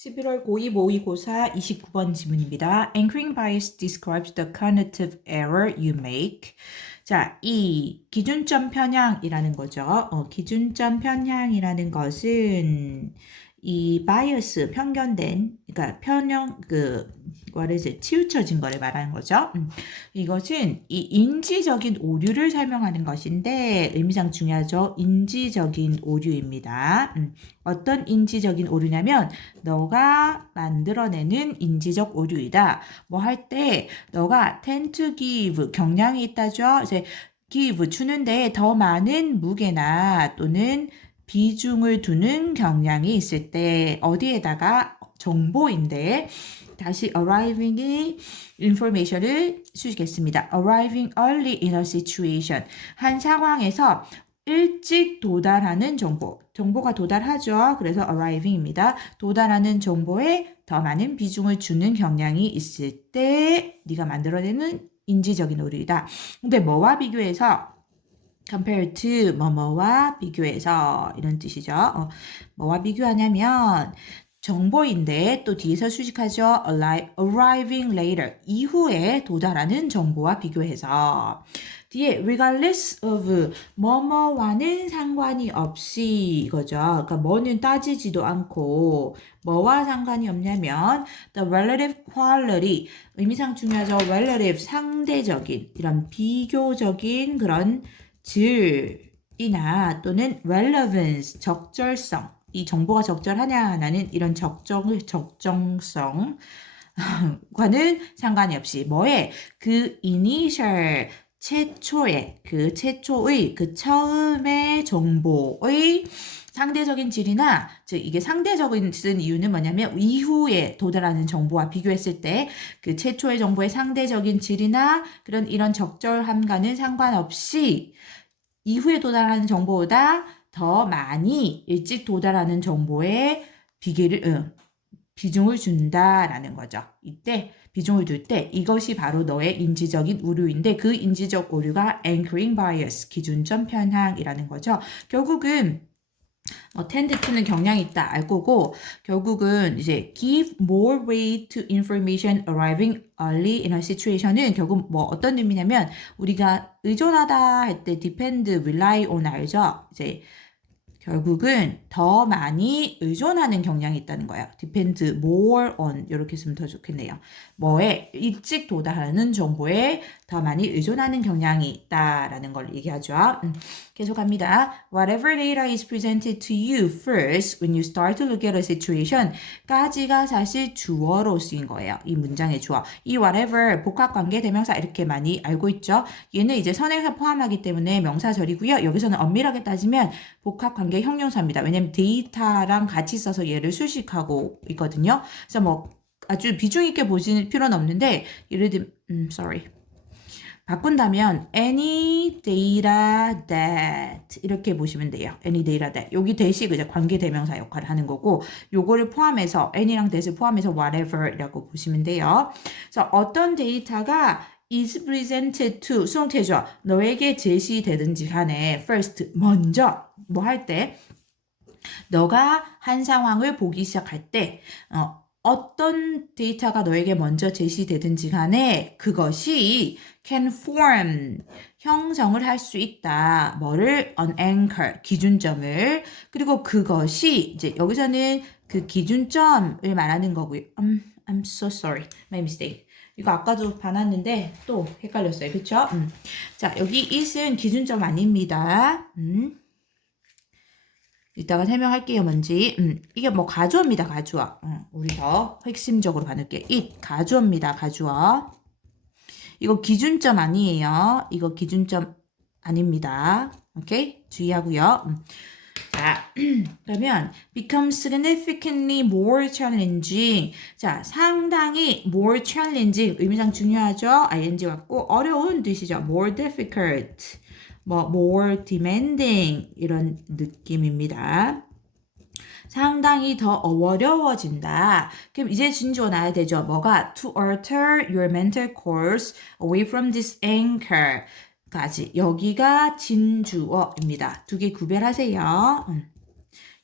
11월 고2, 모의 고사 29번 지문입니다. Anchoring bias describes the cognitive error you make. 자, 이 기준점 편향이라는 거죠. 기준점 편향이라는 것은 이 bias, 편견된, 그러니까 what is it? 치우쳐진 거를 말하는 거죠. 이것은 이 인지적인 오류를 설명하는 것인데 의미상 중요하죠. 인지적인 오류입니다. 어떤 인지적인 오류냐면 너가 만들어내는 인지적 오류이다. 뭐 할 때 너가 tend to give 경량이 있다죠. 이제 give 주는데 더 많은 무게나 또는 비중을 두는 경향이 있을 때 어디에다가 정보인데 다시 arriving이 information을 수식했습니다. arriving early in a situation 한 상황에서 일찍 도달하는 정보가 도달하죠. 그래서 arriving입니다. 도달하는 정보에 더 많은 비중을 주는 경향이 있을 때 네가 만들어내는 인지적인 오류이다. 근데 뭐와 비교해서 compare to 뭐뭐와 비교해서 이런 뜻이죠. 뭐와 비교하냐면 정보인데 또 뒤에서 수식하죠. arriving later 이후에 도달하는 정보와 비교해서 뒤에 regardless of 뭐뭐와는 상관이 없이 이거죠. 그러니까 뭐는 따지지도 않고 뭐와 상관이 없냐면 the relative quality 의미상 중요하죠. relative 상대적인 이런 비교적인 그런 질이나 또는 relevance 적절성 이 정보가 적절하냐는 이런 적정성 과는 상관이 없이 뭐에 그 initial 최초의 그 처음의 정보의 상대적인 질이나 즉 이게 상대적인 쓴 이유는 뭐냐면 이후에 도달하는 정보와 비교했을 때 그 최초의 정보의 상대적인 질이나 그런 이런 적절함과는 상관없이 이후에 도달하는 정보보다 더 많이 일찍 도달하는 정보에 비중을 준다라는 거죠. 이때 비중을 둘 때 이것이 바로 너의 인지적인 오류인데 그 인지적 오류가 anchoring bias, 기준점 편향이라는 거죠. 결국은 tend to는 경향이 있다 알 거고 결국은 이제 give more weight to information arriving early in a situation은 결국 뭐 어떤 의미냐면 우리가 의존하다 할 때 depend, rely on 알죠? 이제 결국은 더 많이 의존하는 경향이 있다는 거예요. depend more on 이렇게 쓰면 더 좋겠네요. 뭐에 일찍 도달하는 정보에 더 많이 의존하는 경향이 있다라는 걸 얘기하죠. 계속합니다. Whatever data is presented to you first when you start to look at a situation 까지가 사실 주어로 쓰인 거예요. 이 문장의 주어. 이 whatever 복합관계 대명사 이렇게 많이 알고 있죠. 얘는 이제 선행사 포함하기 때문에 명사절이고요. 여기서는 엄밀하게 따지면 복합관계 형용사입니다. 왜냐면 데이터랑 같이 써서 얘를 수식하고 있거든요. 그래서 뭐 아주 비중 있게 보실 필요는 없는데 예를 들면 바꾼다면 any data that 이렇게 보시면 돼요. any data that 여기 that이 그저 관계 대명사 역할을 하는 거고 요거를 포함해서 any랑 that을 포함해서 whatever이라고 보시면 돼요. 그래서 어떤 데이터가 is presented to 수동태죠. 너에게 제시되든지 간에 first 먼저 뭐 할 때 너가 한 상황을 보기 시작할 때 어떤 데이터가 너에게 먼저 제시되든지 간에 그것이 can form 형성을 할 수 있다. 뭐를 an anchor 기준점을 그리고 그것이 이제 여기서는 그 기준점을 말하는 거고요. I'm so sorry. My mistake. 이거 아까도 봐놨는데 또 헷갈렸어요. 그쵸? 자, 여기 is은 기준점 아닙니다. 이따가 설명할게요, 뭔지. 이게 뭐 가주어입니다, 가주어. 우리 더 핵심적으로 받을게요. it, 가주어입니다, 가주어. 이거 기준점 아니에요. 이거 기준점 아닙니다. 오케이? 주의하고요. 자, 그러면 become significantly more challenging. 자, 상당히 more challenging 의미상 중요하죠. ing 왔고 어려운 뜻이죠. more difficult. 뭐 more demanding 이런 느낌입니다. 상당히 더 어려워진다. 그럼 이제 진주어 나야 되죠. 뭐가 to alter your mental course away from this anchor 까지 여기가 진주어입니다. 두 개 구별하세요.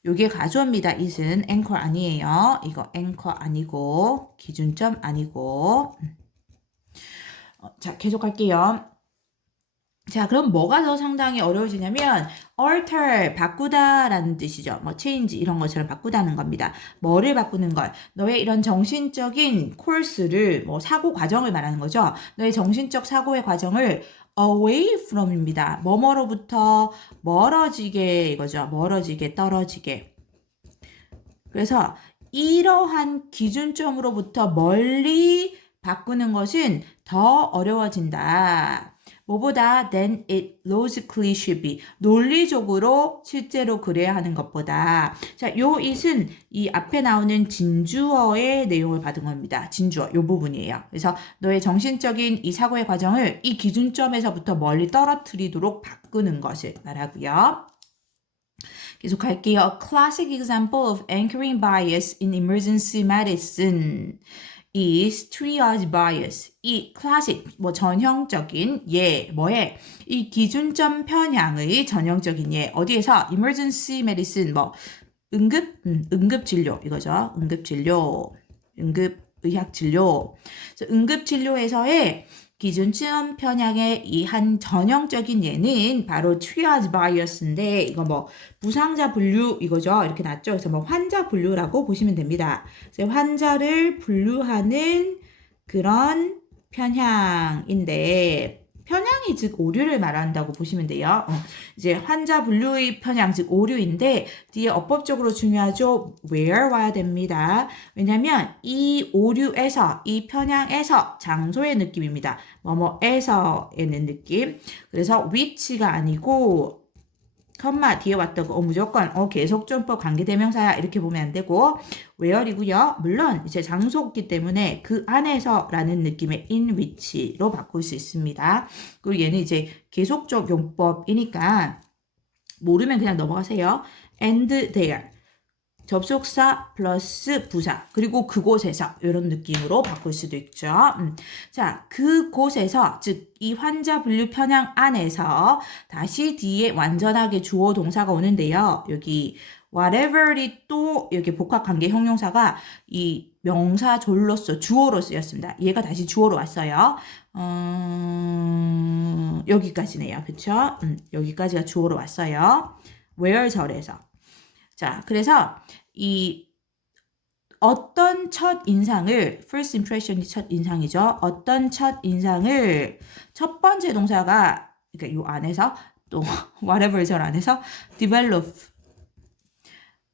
요게 가조입니다. it은 anchor 아니에요. 이거 anchor 아니고 기준점 아니고. 자, 계속 할게요. 자, 그럼 뭐가 더 상당히 어려워지냐면 alter, 바꾸다라는 뜻이죠. 뭐 change 이런 것처럼 바꾸다는 겁니다. 뭐를 바꾸는 걸? 너의 이런 정신적인 코र्스를 뭐 사고 과정을 말하는 거죠. 너의 정신적 사고의 과정을 away from입니다. 뭐뭐로부터 멀어지게 이거죠. 멀어지게, 떨어지게. 그래서 이러한 기준점으로부터 멀리 바꾸는 것은 더 어려워진다. 뭐보다 than it logically should be. 논리적으로 실제로 그래야 하는 것보다. 자, 요 it은 이 앞에 나오는 진주어의 내용을 받은 겁니다. 진주어, 요 부분이에요. 그래서 너의 정신적인 이 사고의 과정을 이 기준점에서부터 멀리 떨어뜨리도록 바꾸는 것을 말하고요. 계속 갈게요. A classic example of anchoring bias in emergency medicine is triage bias. 이 classic, 뭐 전형적인 예, 뭐에 이 기준점 편향의 전형적인 예, 어디에서 emergency medicine, 뭐 응급진료 이거죠. 응급진료, 응급의학진료. 응급진료에서의 기준점 편향의 이 한 전형적인 예는 바로 triage bias인데 이거 뭐 부상자 분류 이거죠. 이렇게 났죠. 그래서 뭐 환자 분류라고 보시면 됩니다. 그래서 환자를 분류하는 그런 편향인데 편향이 즉 오류를 말한다고 보시면 돼요. 이제 환자 분류의 편향 즉 오류인데 뒤에 어법적으로 중요하죠. where 와야 됩니다. 왜냐면 이 오류에서 이 편향에서 장소의 느낌입니다. 뭐뭐에서에는 느낌. 그래서 which가 아니고 컴마 뒤에 왔다고 무조건 계속존법 관계대명사야 이렇게 보면 안 되고 where이고요. 물론 이제 장소기 때문에 그 안에서라는 느낌의 in which로 바꿀 수 있습니다. 그리고 얘는 이제 계속적 용법이니까 모르면 그냥 넘어가세요. and there 접속사 플러스 부사 그리고 그곳에서 이런 느낌으로 바꿀 수도 있죠. 자, 그곳에서 즉 이 환자 분류 편향 안에서 다시 뒤에 완전하게 주어 동사가 오는데요. 여기 whatever이 또 여기 복합관계 형용사가 이 명사 졸로서 주어로 쓰였습니다. 얘가 다시 주어로 왔어요. 여기까지네요. 그쵸? 여기까지가 주어로 왔어요. where 절에서. 자, 그래서 이 어떤 첫 인상을 first impression이 첫 인상이죠. 어떤 첫 인상을 첫 번째 동사가 그러니까 요 안에서 또 whatever 절 안에서 develop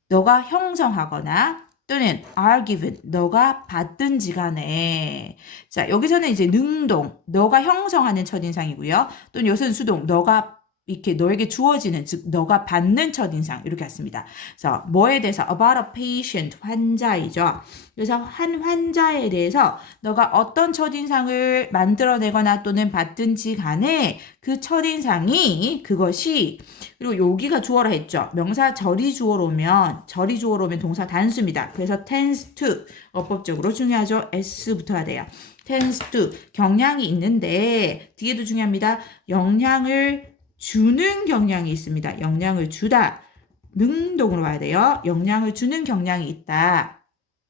너가 형성하거나 또는 are given 너가 받든지 간에 자 여기서는 이제 능동 너가 형성하는 첫인상이고요. 또는 요새는 수동 너가 이렇게 너에게 주어지는 즉 너가 받는 첫인상 이렇게 했습니다. 그래서 뭐에 대해서 about a patient 환자이죠. 그래서 한 환자에 대해서 너가 어떤 첫인상을 만들어내거나 또는 받든지 간에 그 첫인상이 그것이 그리고 여기가 주어라 했죠. 명사 절이 주어로 오면 동사 단수입니다. 그래서 tends to 어법적으로 중요하죠. s 붙어야 돼요. tends to 경향이 있는데 뒤에도 중요합니다. 영향을 주는 경향이 있습니다. 영향을 주다. 능동으로 와야 돼요. 영향을 주는 경향이 있다.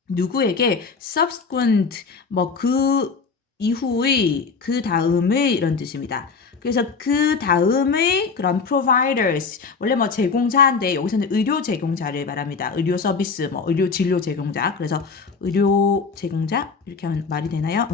누구에게 subsequent 뭐 그 이후의 그 다음의 이런 뜻입니다. 그래서 그 다음의 그런 providers 원래 뭐 제공자인데 여기서는 의료 제공자를 말합니다. 의료 서비스 뭐 의료 진료 제공자 그래서 의료 제공자 이렇게 하면 말이 되나요?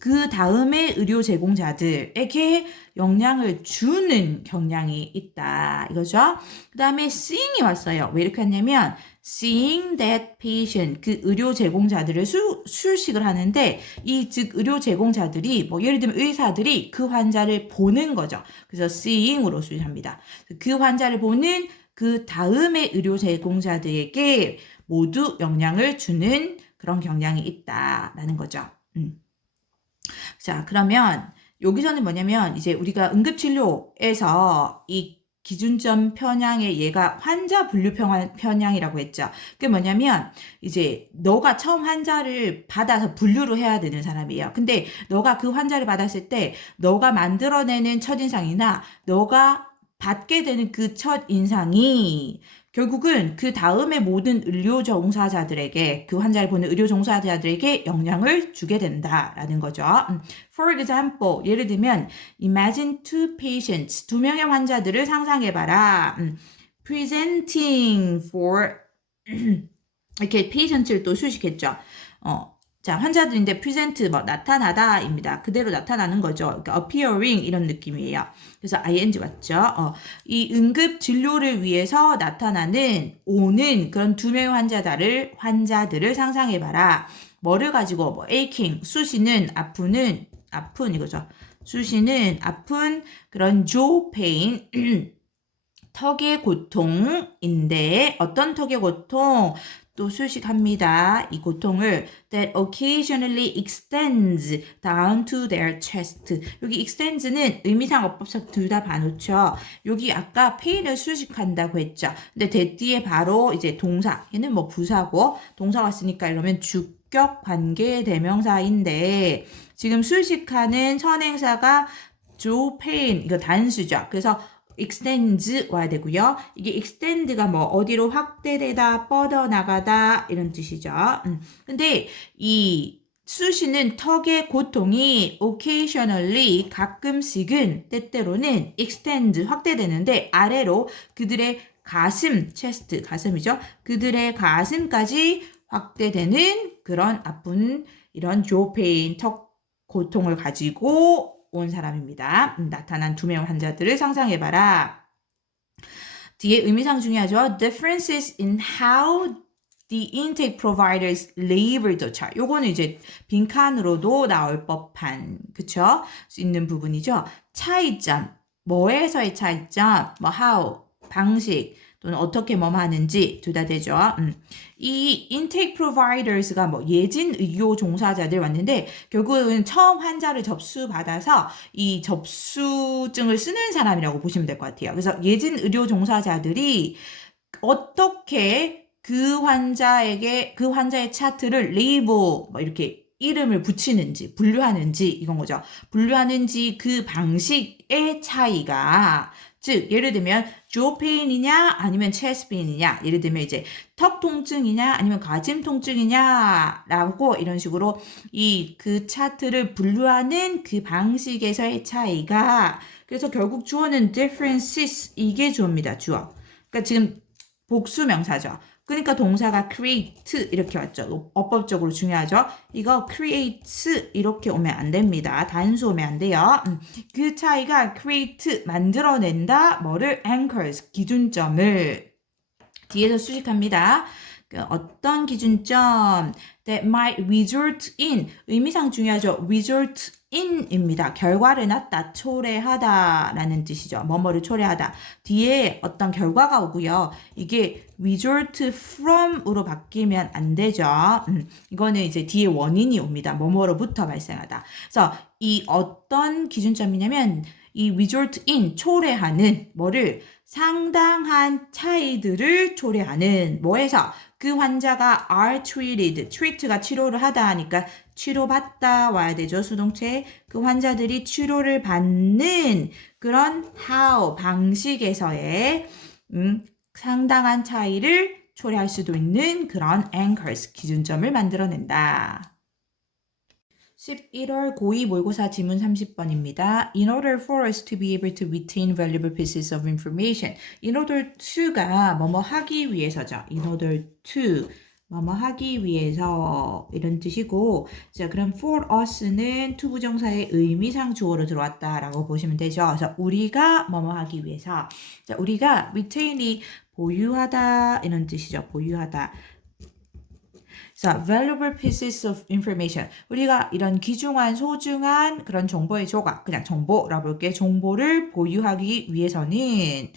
그 다음에 의료 제공자들에게 영향을 주는 경향이 있다. 이거죠. 그 다음에 seeing이 왔어요. 왜 이렇게 했냐면 seeing that patient 그 의료 제공자들을 수식을 하는데 이 즉 의료 제공자들이 뭐 예를 들면 의사들이 그 환자를 보는 거죠. 그래서 seeing으로 수식합니다. 그 환자를 보는 그 다음에 의료 제공자들에게 모두 영향을 주는 그런 경향이 있다라는 거죠. 자, 그러면 여기서는 뭐냐면 이제 우리가 응급진료에서 이 기준점 편향의 얘가 환자 분류 편향이라고 했죠. 그게 뭐냐면 이제 너가 처음 환자를 받아서 분류를 해야 되는 사람이에요. 근데 너가 그 환자를 받았을 때 너가 만들어내는 첫인상이나 너가 받게 되는 그 첫인상이 결국은 그 다음에 모든 의료 종사자들에게 그 환자를 보는 의료 종사자들에게 영향을 주게 된다라는 거죠. For example, 예를 들면 imagine two patients, 두 명의 환자들을 상상해봐라. presenting for 이렇게 patient를 또 수식했죠. 자, 환자들인데 present 뭐 나타나다입니다. 그대로 나타나는 거죠. 그러니까 appearing 이런 느낌이에요. 그래서 ing 왔죠. 이 응급 진료를 위해서 나타나는 오는 그런 두 명의 환자들을 상상해봐라. 뭐를 가지고 뭐 aching 수시는 아픈 이거죠. 수시는 아픈 그런 jaw pain 턱의 고통인데 어떤 턱의 고통? 또 수식합니다. 이 고통을 that occasionally extends down to their chest. 여기 extends는 의미상 어법상 둘 다 반오죠. 여기 아까 pain을 수식한다고 했죠. 근데 that 뒤에 바로 이제 동사, 얘는 뭐 부사고 동사 왔으니까 이러면 주격 관계 대명사인데 지금 수식하는 선행사가 jaw pain 이거 단수죠. 그래서 extends 와야 되고요. 이게 extend가 뭐 어디로 확대되다, 뻗어나가다 이런 뜻이죠. 근데 이 수시는 턱의 고통이 occasionally 가끔씩은 때때로는 extend 확대되는데 아래로 그들의 가슴, chest 가슴이죠. 그들의 가슴까지 확대되는 그런 아픈 이런 jaw pain 턱 고통을 가지고 온 사람입니다. 나타난 두 명의 환자들을 상상해봐라. 뒤에 의미상 중요하죠. Differences in how the intake providers label the child. 요거는 이제 빈칸으로도 나올 법한 그쵸? 있는 부분이죠. 차이점. 뭐에서의 차이점? 뭐 how, 방식 또는 어떻게 하는지 둘 다 되죠. 이 intake providers가 뭐 예진 의료 종사자들 왔는데 결국은 처음 환자를 접수받아서 이 접수증을 쓰는 사람이라고 보시면 될 것 같아요. 그래서 예진 의료 종사자들이 어떻게 그 환자의 차트를 레이블 뭐 이렇게 이름을 붙이는지 분류하는지 이건 거죠. 분류하는지 그 방식의 차이가 즉 예를 들면 jaw pain이냐 아니면 chest pain이냐 예를 들면 이제 턱 통증이냐 아니면 가슴 통증이냐라고 이런 식으로 이 그 차트를 분류하는 그 방식에서의 차이가 그래서 결국 주어는 differences 이게 주어입니다. 주어. 그러니까 지금 복수 명사죠. 그러니까 동사가 create 이렇게 왔죠. 어법적으로 중요하죠. 이거 creates 이렇게 오면 안 됩니다. 단수 오면 안 돼요. 그 차이가 create 만들어낸다. 뭐를 anchors 기준점을 뒤에서 수식합니다. 어떤 기준점 that might result in 의미상 중요하죠. result in입니다. 결과를 낳다, 초래하다 라는 뜻이죠. 뭐뭐를 초래하다. 뒤에 어떤 결과가 오고요. 이게 result from으로 바뀌면 안 되죠. 이거는 이제 뒤에 원인이 옵니다. 뭐뭐로부터 발생하다. 그래서 이 어떤 기준점이냐면 이 result in 초래하는 뭐를 상당한 차이들을 초래하는 뭐에서 그 환자가 are treat가 치료를 하다 하니까 치료받다 와야 되죠. 수동체 그 환자들이 치료를 받는 그런 how 방식에서의 상당한 차이를 초래할 수도 있는 그런 anchors 기준점을 만들어낸다. 11월 고2 모의고사 지문 30번입니다. In order for us to be able to retain valuable pieces of information. In order to가 뭐뭐 하기 위해서죠. In order to 뭐뭐 하기 위해서 이런 뜻이고 자 그럼 for us는 to 부정사의 의미상 주어로 들어왔다라고 보시면 되죠. 그래서 우리가 뭐뭐 하기 위해서 자 우리가 retain이 보유하다 이런 뜻이죠. 보유하다. 자, valuable pieces of information. 우리가 이런 귀중한, 소중한 그런 정보의 조각, 그냥 정보라고 볼게. 정보를 보유하기 위해서는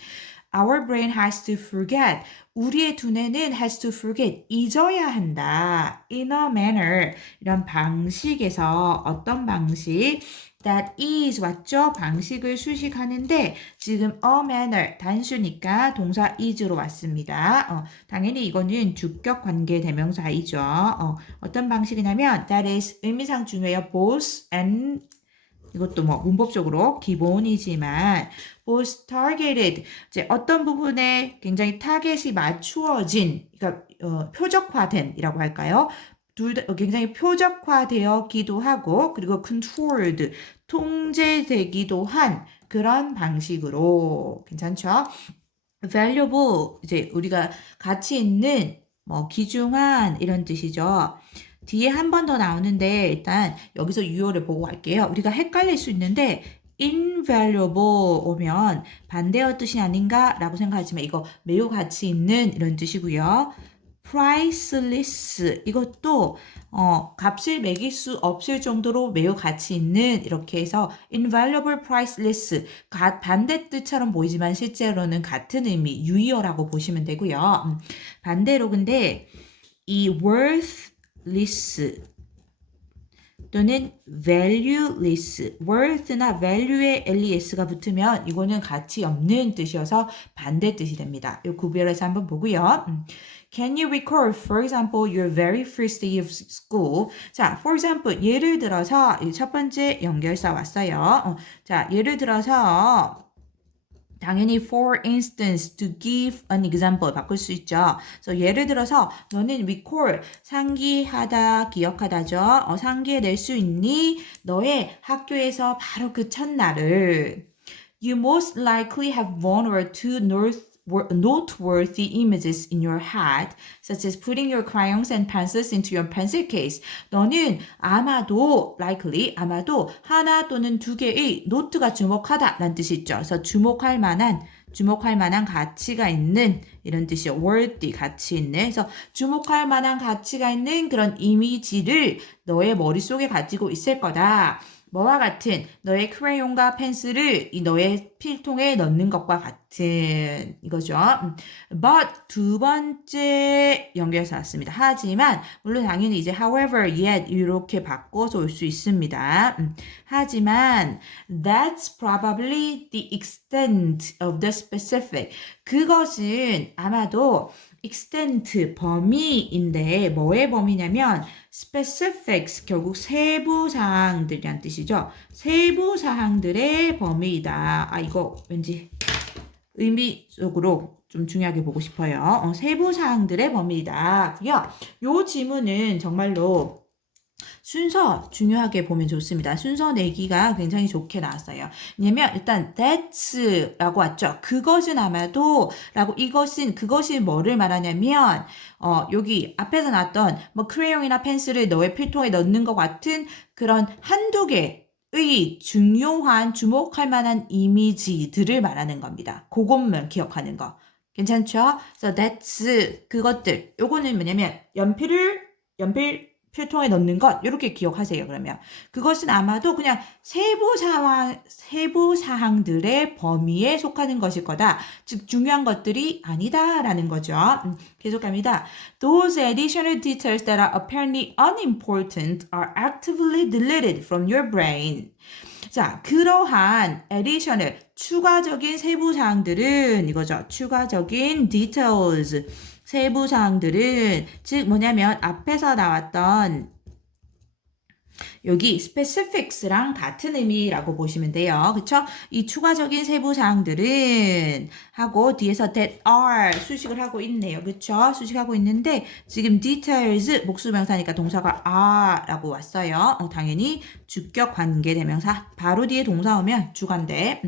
our brain has to forget. 우리의 두뇌는 has to forget. 잊어야 한다. In a manner. 이런 방식에서 어떤 방식? That is 왔죠? 방식을 수식하는데 지금 a manner 단수니까 동사 is로 왔습니다. 당연히 이거는 주격 관계 대명사이죠. 어떤 방식이냐면 that is 의미상 중요해요. both and 이것도 뭐 문법적으로 기본이지만 both targeted 이제 어떤 부분에 굉장히 타겟이 맞추어진 그러니까 표적화된이라고 할까요? 둘 다 굉장히 표적화되었기도 하고 그리고 controlled 통제되기도 한 그런 방식으로 괜찮죠? valuable 이제 우리가 가치 있는 뭐 귀중한 이런 뜻이죠. 뒤에 한 번 더 나오는데 일단 여기서 유효를 보고 갈게요. 우리가 헷갈릴 수 있는데 invaluable 오면 반대어 뜻이 아닌가라고 생각하지만 이거 매우 가치 있는 이런 뜻이고요. priceless 이것도 값을 매길 수 없을 정도로 매우 가치 있는 이렇게 해서 invaluable priceless 반대 뜻처럼 보이지만 실제로는 같은 의미 유의어라고 보시면 되고요. 반대로 근데 이 worthless 또는 valueless, worth나 value에 les가 붙으면 이거는 가치 없는 뜻이어서 반대 뜻이 됩니다. 이 구별해서 한번 보고요. Can you recall, for example, your very first day of school? 자, for example, 예를 들어서 첫 번째 연결사 왔어요. 자, 예를 들어서 당연히 for instance, to give an example 바꿀 수 있죠. 그래서 예를 들어서 너는 recall, 상기하다, 기억하다죠. 상기해낼 수 있니? 너의 학교에서 바로 그 첫날을 You most likely have one or two noteworthy images in your head, such as putting your crayons and pencils into your pencil case. 너는 아마도, likely, 아마도 하나 또는 두 개의 노트가 주목하다 라는 뜻이 있죠. 그래서 주목할 만한 가치가 있는 이런 뜻이요. worthy, 가치 있는. 그래서 주목할 만한 가치가 있는 그런 이미지를 너의 머릿속에 가지고 있을 거다. 뭐와 같은 너의 크레용과 펜슬을 이 너의 필통에 넣는 것과 같은 이거죠. But 두 번째 연결사 왔습니다. 하지만 물론 당연히 이제 however, yet 이렇게 바꿔서 올 수 있습니다. 하지만 that's probably the extent of the specific. 그것은 아마도 extent 범위인데 뭐의 범위냐면 specifics 결국 세부 사항들이란 뜻이죠. 세부 사항들의 범위이다. 이거 왠지 의미적으로 좀 중요하게 보고 싶어요. 세부 사항들의 범위이다. 요 지문은 정말로 순서 중요하게 보면 좋습니다. 순서 내기가 굉장히 좋게 나왔어요. 왜냐면 일단 that's라고 왔죠. 그것은 아마도 라고 그것이 뭐를 말하냐면 여기 앞에서 나왔던 뭐 크레용이나 펜슬을 너의 필통에 넣는 것 같은 그런 한두 개의 중요한 주목할 만한 이미지들을 말하는 겁니다. 그것만 기억하는 거. 괜찮죠? 그래서 that's 그것들. 요거는 뭐냐면 연필 필통에 넣는 것 이렇게 기억하세요. 그러면 그것은 아마도 그냥 세부 사항들의 범위에 속하는 것일 거다. 즉 중요한 것들이 아니다라는 거죠. 계속 갑니다. Those additional details that are apparently unimportant are actively deleted from your brain. 자, 그러한 additional 추가적인 세부 사항들은 이거죠. 추가적인 details 세부 사항들은 즉 뭐냐면 앞에서 나왔던 여기 specifics랑 같은 의미라고 보시면 돼요. 그쵸? 이 추가적인 세부 사항들은 하고 뒤에서 that are 수식을 하고 있네요. 그쵸? 수식하고 있는데 지금 details 목수명사니까 동사가 are라고 왔어요. 당연히 주격 관계 대명사 바로 뒤에 동사 오면 주관대.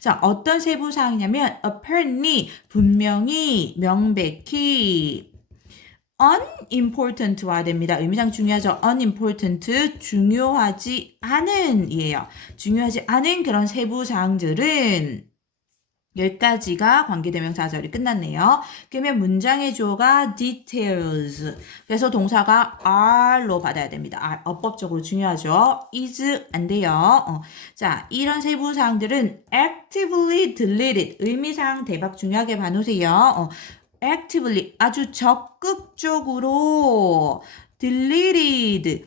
자, 어떤 세부 사항이냐면 apparently 분명히 명백히 unimportant 와야 됩니다. 의미상 중요하죠. unimportant, 중요하지 않은 이에요. 중요하지 않은 그런 세부 사항들은 여기까지가 관계대명사절이 끝났네요. 그러면 문장의 주어가 details. 그래서 동사가 are로 받아야 됩니다. 어법적으로 중요하죠. is 안 돼요. 자, 이런 세부 사항들은 actively deleted. 의미상 대박 중요하게 봐놓으세요. actively 아주 적극적으로 deleted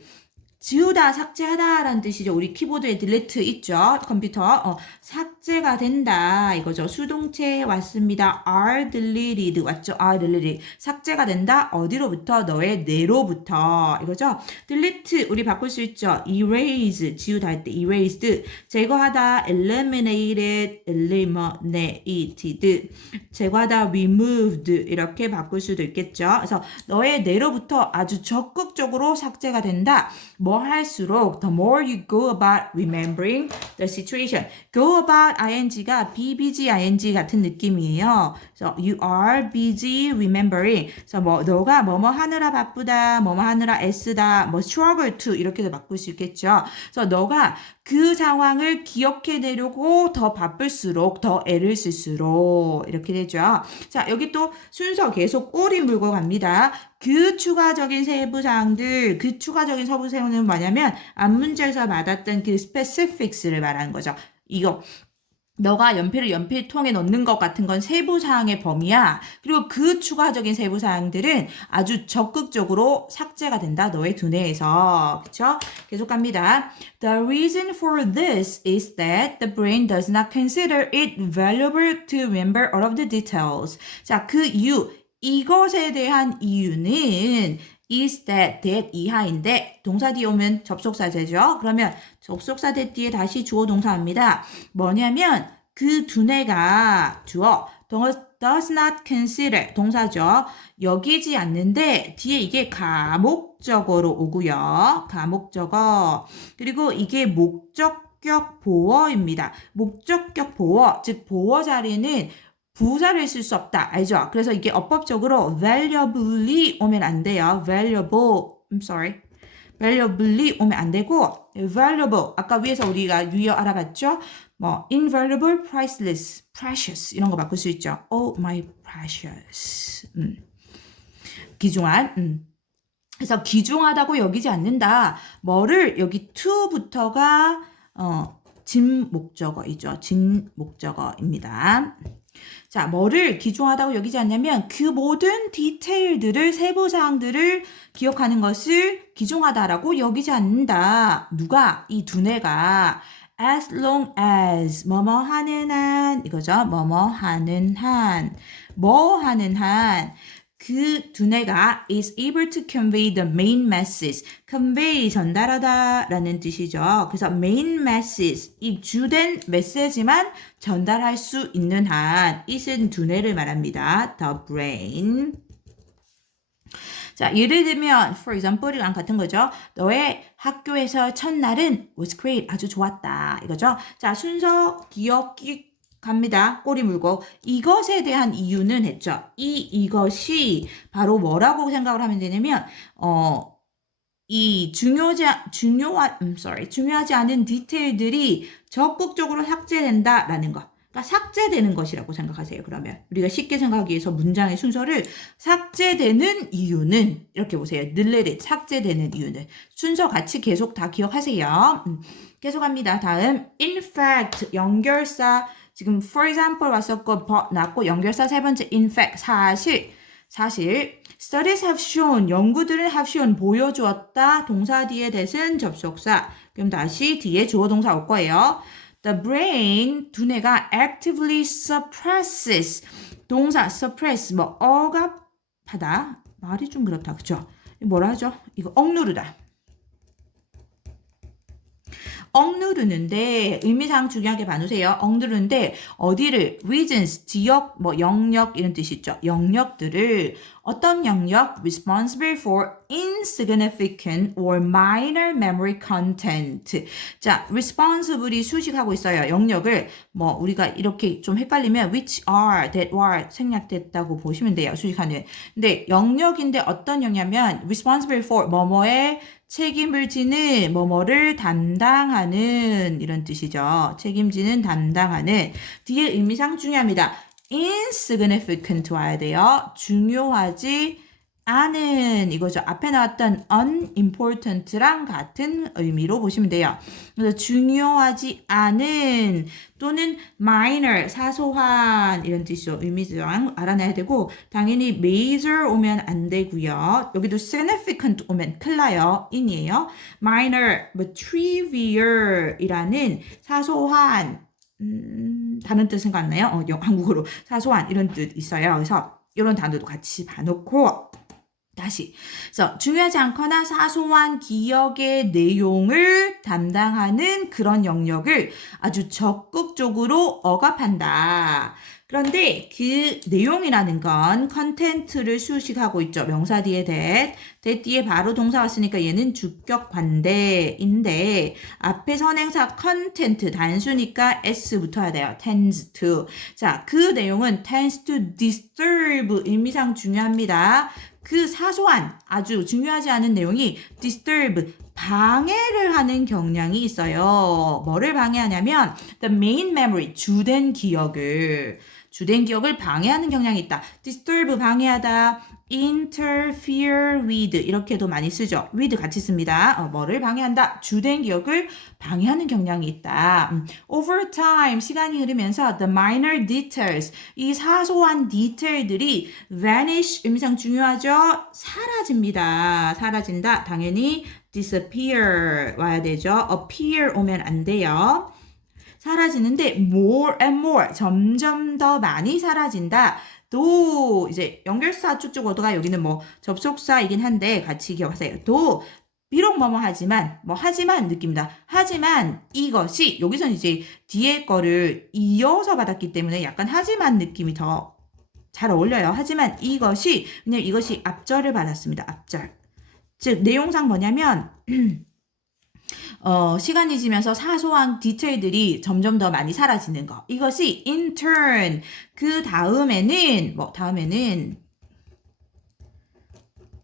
지우다, 삭제하다 라는 뜻이죠. 우리 키보드에 delete 있죠. 컴퓨터. 삭제가 된다. 이거죠. 수동태 왔습니다. are deleted 왔죠. are deleted. 삭제가 된다. 어디로부터? 너의 뇌로부터. 이거죠. delete 우리 바꿀 수 있죠. erase 지우다 할 때 erased. 제거하다 eliminated eliminated. 제거하다 removed 이렇게 바꿀 수도 있겠죠. 그래서 너의 뇌로부터 아주 적극적으로 삭제가 된다. 뭐 할수록 the more you go about remembering the situation. go about ing가 be busy ing 같은 느낌이에요. 그래서 you are busy remembering. 그래서 뭐 너가 뭐뭐 하느라 바쁘다, 뭐뭐 하느라 애쓰다, 뭐 struggle to 이렇게도 바꿀 수 있겠죠. 그래서 너가 그 상황을 기억해내려고 더 바쁠수록 더 애를 쓸수록 이렇게 되죠. 자, 여기 또 순서 계속 꼬리 물고 갑니다. 그 추가적인 세부사항들, 그 추가적인 서부세우는 뭐냐면 앞문제에서 받았던 그 specifics를 말하는 거죠. 이거 너가 연필을 연필통에 넣는 것 같은 건 세부사항의 범위야. 그리고 그 추가적인 세부사항들은 아주 적극적으로 삭제가 된다. 너의 두뇌에서. 그쵸? 계속 갑니다. The reason for this is that the brain does not consider it valuable to remember all of the details. 자, 그 이유. 이것에 대한 이유는 is that 이하인데 동사 뒤에 오면 접속사제죠. 그러면 접속사제 뒤에 다시 주어 동사입니다. 뭐냐면 그 두뇌가 주어 does not consider 동사죠. 여기지 않는데 뒤에 이게 가목적어로 오고요. 가목적어. 그리고 이게 목적격 보어입니다. 목적격 보어, 즉 보어 자리는 부사를 쓸 수 없다. 알죠? 그래서 이게 어법적으로 valuably 오면 안 돼요. valuably 오면 안 되고 valuable 아까 위에서 우리가 유형 알아봤죠? 뭐 invaluable, priceless, precious 이런 거 바꿀 수 있죠. Oh my precious. 귀중한. 그래서 귀중하다고 여기지 않는다. 뭐를 여기 to부터가 진목적어이죠. 진목적어입니다. 자, 뭐를 귀중하다고 여기지 않냐면 그 모든 디테일들을 세부사항들을 기억하는 것을 귀중하다라고 여기지 않는다. 누가? 이 두뇌가 as long as 뭐뭐 하는 한 이거죠. 뭐뭐 하는 한 뭐 하는 한 그 두뇌가 is able to convey the main message. convey 전달하다 라는 뜻이죠. 그래서 main message 이 주된 메시지만 전달할 수 있는 한 is은 두뇌를 말합니다. the brain. 자, 예를 들면 for example이랑 같은 거죠. 너의 학교에서 첫날은 was great. 아주 좋았다. 이거죠. 자, 순서 기억기 갑니다. 꼬리 물고 이것에 대한 이유는 했죠. 이것이 바로 뭐라고 생각을 하면 되냐면 이 중요하지 않은 디테일들이 적극적으로 삭제된다라는 거. 그러니까 삭제되는 것이라고 생각하세요. 그러면 우리가 쉽게 생각하기 위해서 문장의 순서를 삭제되는 이유는 이렇게 보세요. deleted 삭제되는 이유는 순서 같이 계속 다 기억하세요. 계속합니다. 다음 in fact 연결사 지금 for example 왔었고 but 나왔고 연결사 세 번째 in fact 사실 studies have shown 연구들은 have shown 보여주었다 동사 뒤에 대신 접속사 그럼 다시 뒤에 주어 동사 올 거예요. The brain 두뇌가 actively suppresses 동사 suppress 뭐 억압하다 말이 좀 그렇다 그쵸? 뭐라 하죠? 이거 억누르다. 억누르는데 의미상 중요하게 봐주세요. 억누르는데 어디를 regions, 지역, 뭐 영역 이런 뜻이 있죠. 영역들을 어떤 영역? responsible for insignificant or minor memory content. 자, responsible이 수식하고 있어요. 영역을 뭐 우리가 이렇게 좀 헷갈리면 which are, that were 생략됐다고 보시면 돼요. 수식하는. 근데 영역인데 어떤 영역이냐면 responsible for 뭐뭐에 책임을 지는 뭐뭐를 담당하는 이런 뜻이죠. 책임지는 담당하는 뒤에 의미상 중요합니다. insignificant 와야 돼요. 중요하지 않은 이거죠. 앞에 나왔던 unimportant랑 같은 의미로 보시면 돼요. 그래서 중요하지 않은 또는 minor, 사소한 이런 뜻이죠. 의미상 알아내야 되고 당연히 major 오면 안 되고요. 여기도 significant 오면 큰일 나요. in이에요. minor, 뭐 trivial이라는 사소한 다른 뜻 생각나요? 한국어로 사소한 이런 뜻 있어요. 그래서 이런 단어도 같이 봐놓고 다시. 그래서 중요하지 않거나 사소한 기억의 내용을 담당하는 그런 영역을 아주 적극적으로 억압한다. 그런데 그 내용이라는 건 컨텐츠를 수식하고 있죠. 명사 뒤에 that 뒤에 바로 동사 왔으니까 얘는 주격 관대인데 앞에 선행사 컨텐츠 단수니까 s 붙어야 돼요. tends to. 자, 그 내용은 tends to disturb 의미상 중요합니다. 그 사소한 아주 중요하지 않은 내용이 disturb 방해를 하는 경향이 있어요. 뭐를 방해하냐면 the main memory 주된 기억을 방해하는 경향이 있다. disturb 방해하다, interfere with 이렇게도 많이 쓰죠. with 같이 씁니다. 뭐를 방해한다? 주된 기억을 방해하는 경향이 있다. over time 시간이 흐르면서 the minor details 이 사소한 디테일들이 vanish 의미상 중요하죠. 사라집니다. 사라진다. 당연히 disappear 와야 되죠. appear 오면 안 돼요. 사라지는데 more and more 점점 더 많이 사라진다. 또 이제 연결사 쭉쭉 오다가 여기는 뭐 접속사이긴 한데 같이 기억하세요. 또 비록 뭐뭐 하지만 뭐 하지만 느낌이다. 하지만 이것이 여기서는 이제 뒤에 거를 이어서 받았기 때문에 약간 하지만 느낌이 더 잘 어울려요. 하지만 이것이 왜냐면 이것이 앞절을 받았습니다. 앞절. 즉 내용상 뭐냐면 시간이 지면서 사소한 디테일들이 점점 더 많이 사라지는 거. 이것이 in turn 그 다음에는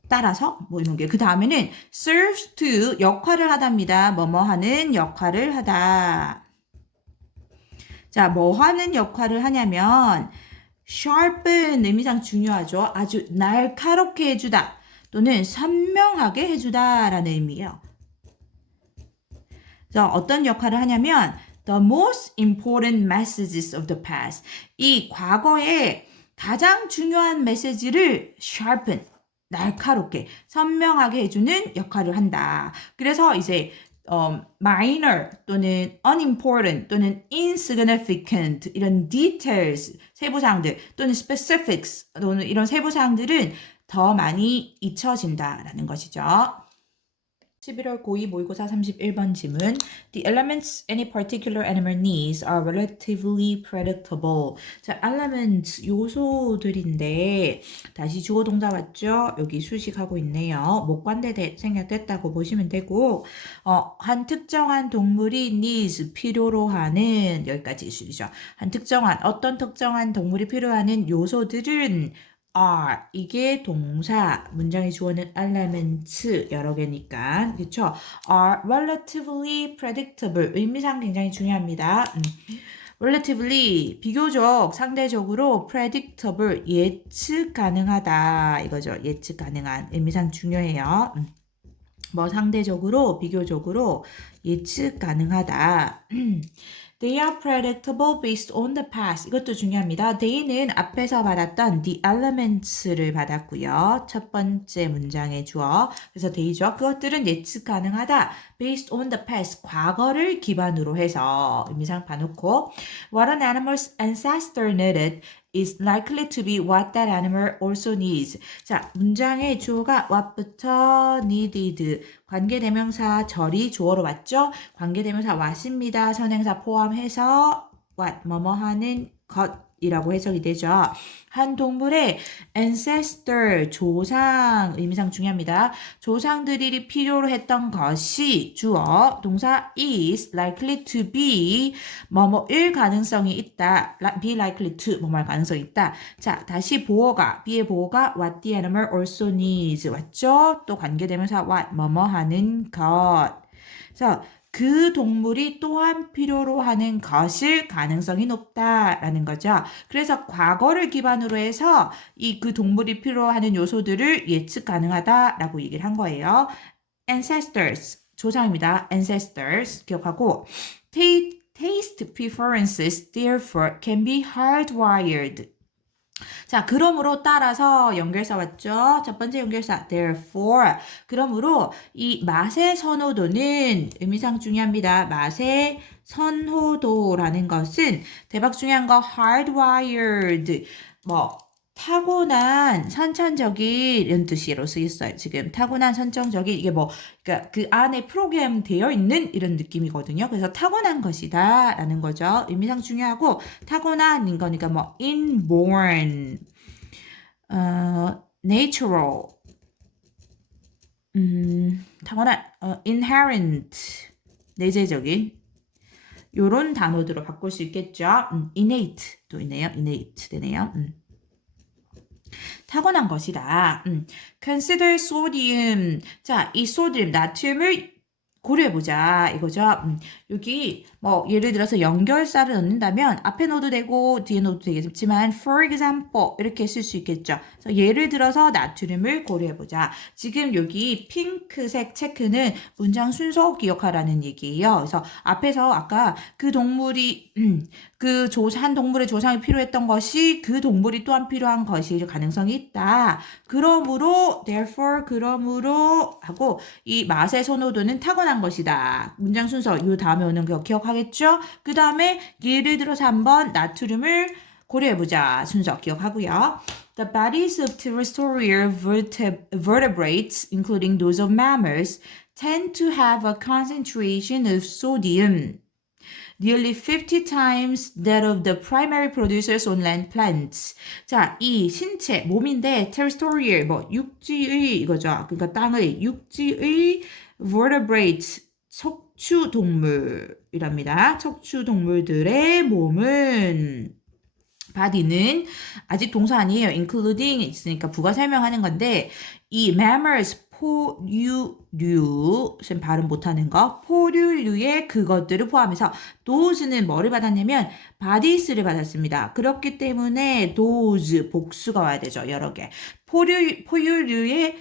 따라서 뭐 이런 게 그 다음에는 serves to 역할을 하답니다. 뭐뭐 하는 역할을 하다. 자, 뭐 하는 역할을 하냐면 sharpen 의미상 중요하죠. 아주 날카롭게 해주다 또는 선명하게 해주다라는 의미예요. 그래서 어떤 역할을 하냐면 the most important messages of the past 이 과거의 가장 중요한 메시지를 sharpen 날카롭게 선명하게 해주는 역할을 한다. 그래서 이제 minor 또는 unimportant 또는 insignificant 이런 details 세부사항들 또는 specifics 또는 이런 세부사항들은 더 많이 잊혀진다라는 것이죠. 11월 고2 모의고사 31번 지문. The elements any particular animal needs are relatively predictable. 자, elements 요소들인데 다시 주어 동사 왔죠? 여기 수식하고 있네요. 목관대 생략됐다고 보시면 되고 한 특정한 동물이 needs 필요로 하는 여기까지 수리죠. 어떤 특정한 동물이 필요하는 요소들은 are 이게 동사 문장의 주어는 elements 여러 개니까 그렇죠? are relatively predictable 의미상 굉장히 중요합니다. relatively 비교적 상대적으로 predictable 예측 가능하다 이거죠. 예측 가능한 의미상 중요해요. 뭐 상대적으로 비교적으로 예측 가능하다. They are predictable based on the past. 이것도 중요합니다. They는 앞에서 받았던 the elements를 받았고요. 첫 번째 문장의 주어. 그래서 they죠. 그것들은 예측 가능하다. Based on the past. 과거를 기반으로 해서 의미상 봐놓고 What an animal's ancestor needed is likely to be what that animal also needs. 자, 문장의 주어가 what부터 needed. 관계대명사 절이 주어로 왔죠? 관계대명사 what입니다. 선행사 포함해서 what, 뭐뭐 하는 것이라고 해석이 되죠. 한 동물의 ancestor, 조상, 의미상 중요합니다. 조상들이 필요로 했던 것이 주어, 동사 is likely to be, 뭐뭐일 가능성이 있다. be likely to, 뭐뭐할 가능성이 있다. 자, 다시 보어가, be의 보어가 what the animal also needs. 왔죠? 또 관계되면서 what, 뭐뭐 하는 것. 그래서 그 동물이 또한 필요로 하는 것일 가능성이 높다라는 거죠. 그래서 과거를 기반으로 해서 이 그 동물이 필요하는 요소들을 예측 가능하다라고 얘기를 한 거예요. ancestors 조상입니다. ancestors 기억하고 taste preferences therefore can be hardwired. 자, 그러므로 따라서 연결사 왔죠? 첫 번째 연결사 therefore. 그러므로 이 맛의 선호도는 의미상 중요합니다. 맛의 선호도라는 것은 대박 중요한 거 hardwired 뭐 타고난 선천적인 이런 뜻으로 쓰였어요. 지금 타고난 선천적인 이게 뭐 그러니까 그 안에 프로그램 되어 있는 이런 느낌이거든요. 그래서 타고난 것이다라는 거죠. 의미상 중요하고 타고난인 거니까 뭐 inborn, natural, 타고난, inherent, 내재적인 요런 단어들로 바꿀 수 있겠죠. innate도 있네요. innate 되네요. 타고난 것이다. Consider sodium. 자, 이 소듐, 나트륨을 고려해보자 이거죠. 여기 뭐 예를 들어서 연결사를 넣는다면 앞에 넣어도 되고 뒤에 넣어도 되겠지만 for example 이렇게 쓸 수 있겠죠. 그래서 예를 들어서 나트륨을 고려해보자. 지금 여기 핑크색 체크는 문장 순서 기억하라는 얘기예요. 그래서 앞에서 아까 그 동물이 한 동물의 조상이 필요했던 것이 그 동물이 또한 필요한 것일 가능성이 있다. 그러므로 therefore 그러므로 하고 이 맛의 선호도는 타고난 것이다. 문장 순서 요 다음에 오는 거 기억하겠죠? 그 다음에 예를 들어서 한번 나트륨을 고려해보자. 순서 기억하고요. The bodies of terrestrial vertebrates, including those of mammals, tend to have a concentration of sodium nearly 50 times that of the primary producers on land plants. 자, 이 신체, 몸인데 terrestrial, 뭐 육지의 이거죠. 그러니까 땅의 육지의 vertebrates, 척추 동물이랍니다. 척추 동물들의 몸은 body는 아직 동사 아니에요. including 있으니까 부가 설명하는 건데 이 mammals 포류류, 지금 발음 못하는 거, 포류류의 그것들을 포함해서 those는 뭐를 받았냐면 bodies를 받았습니다. 그렇기 때문에 those 복수가 와야 되죠. 여러 개. 포유류의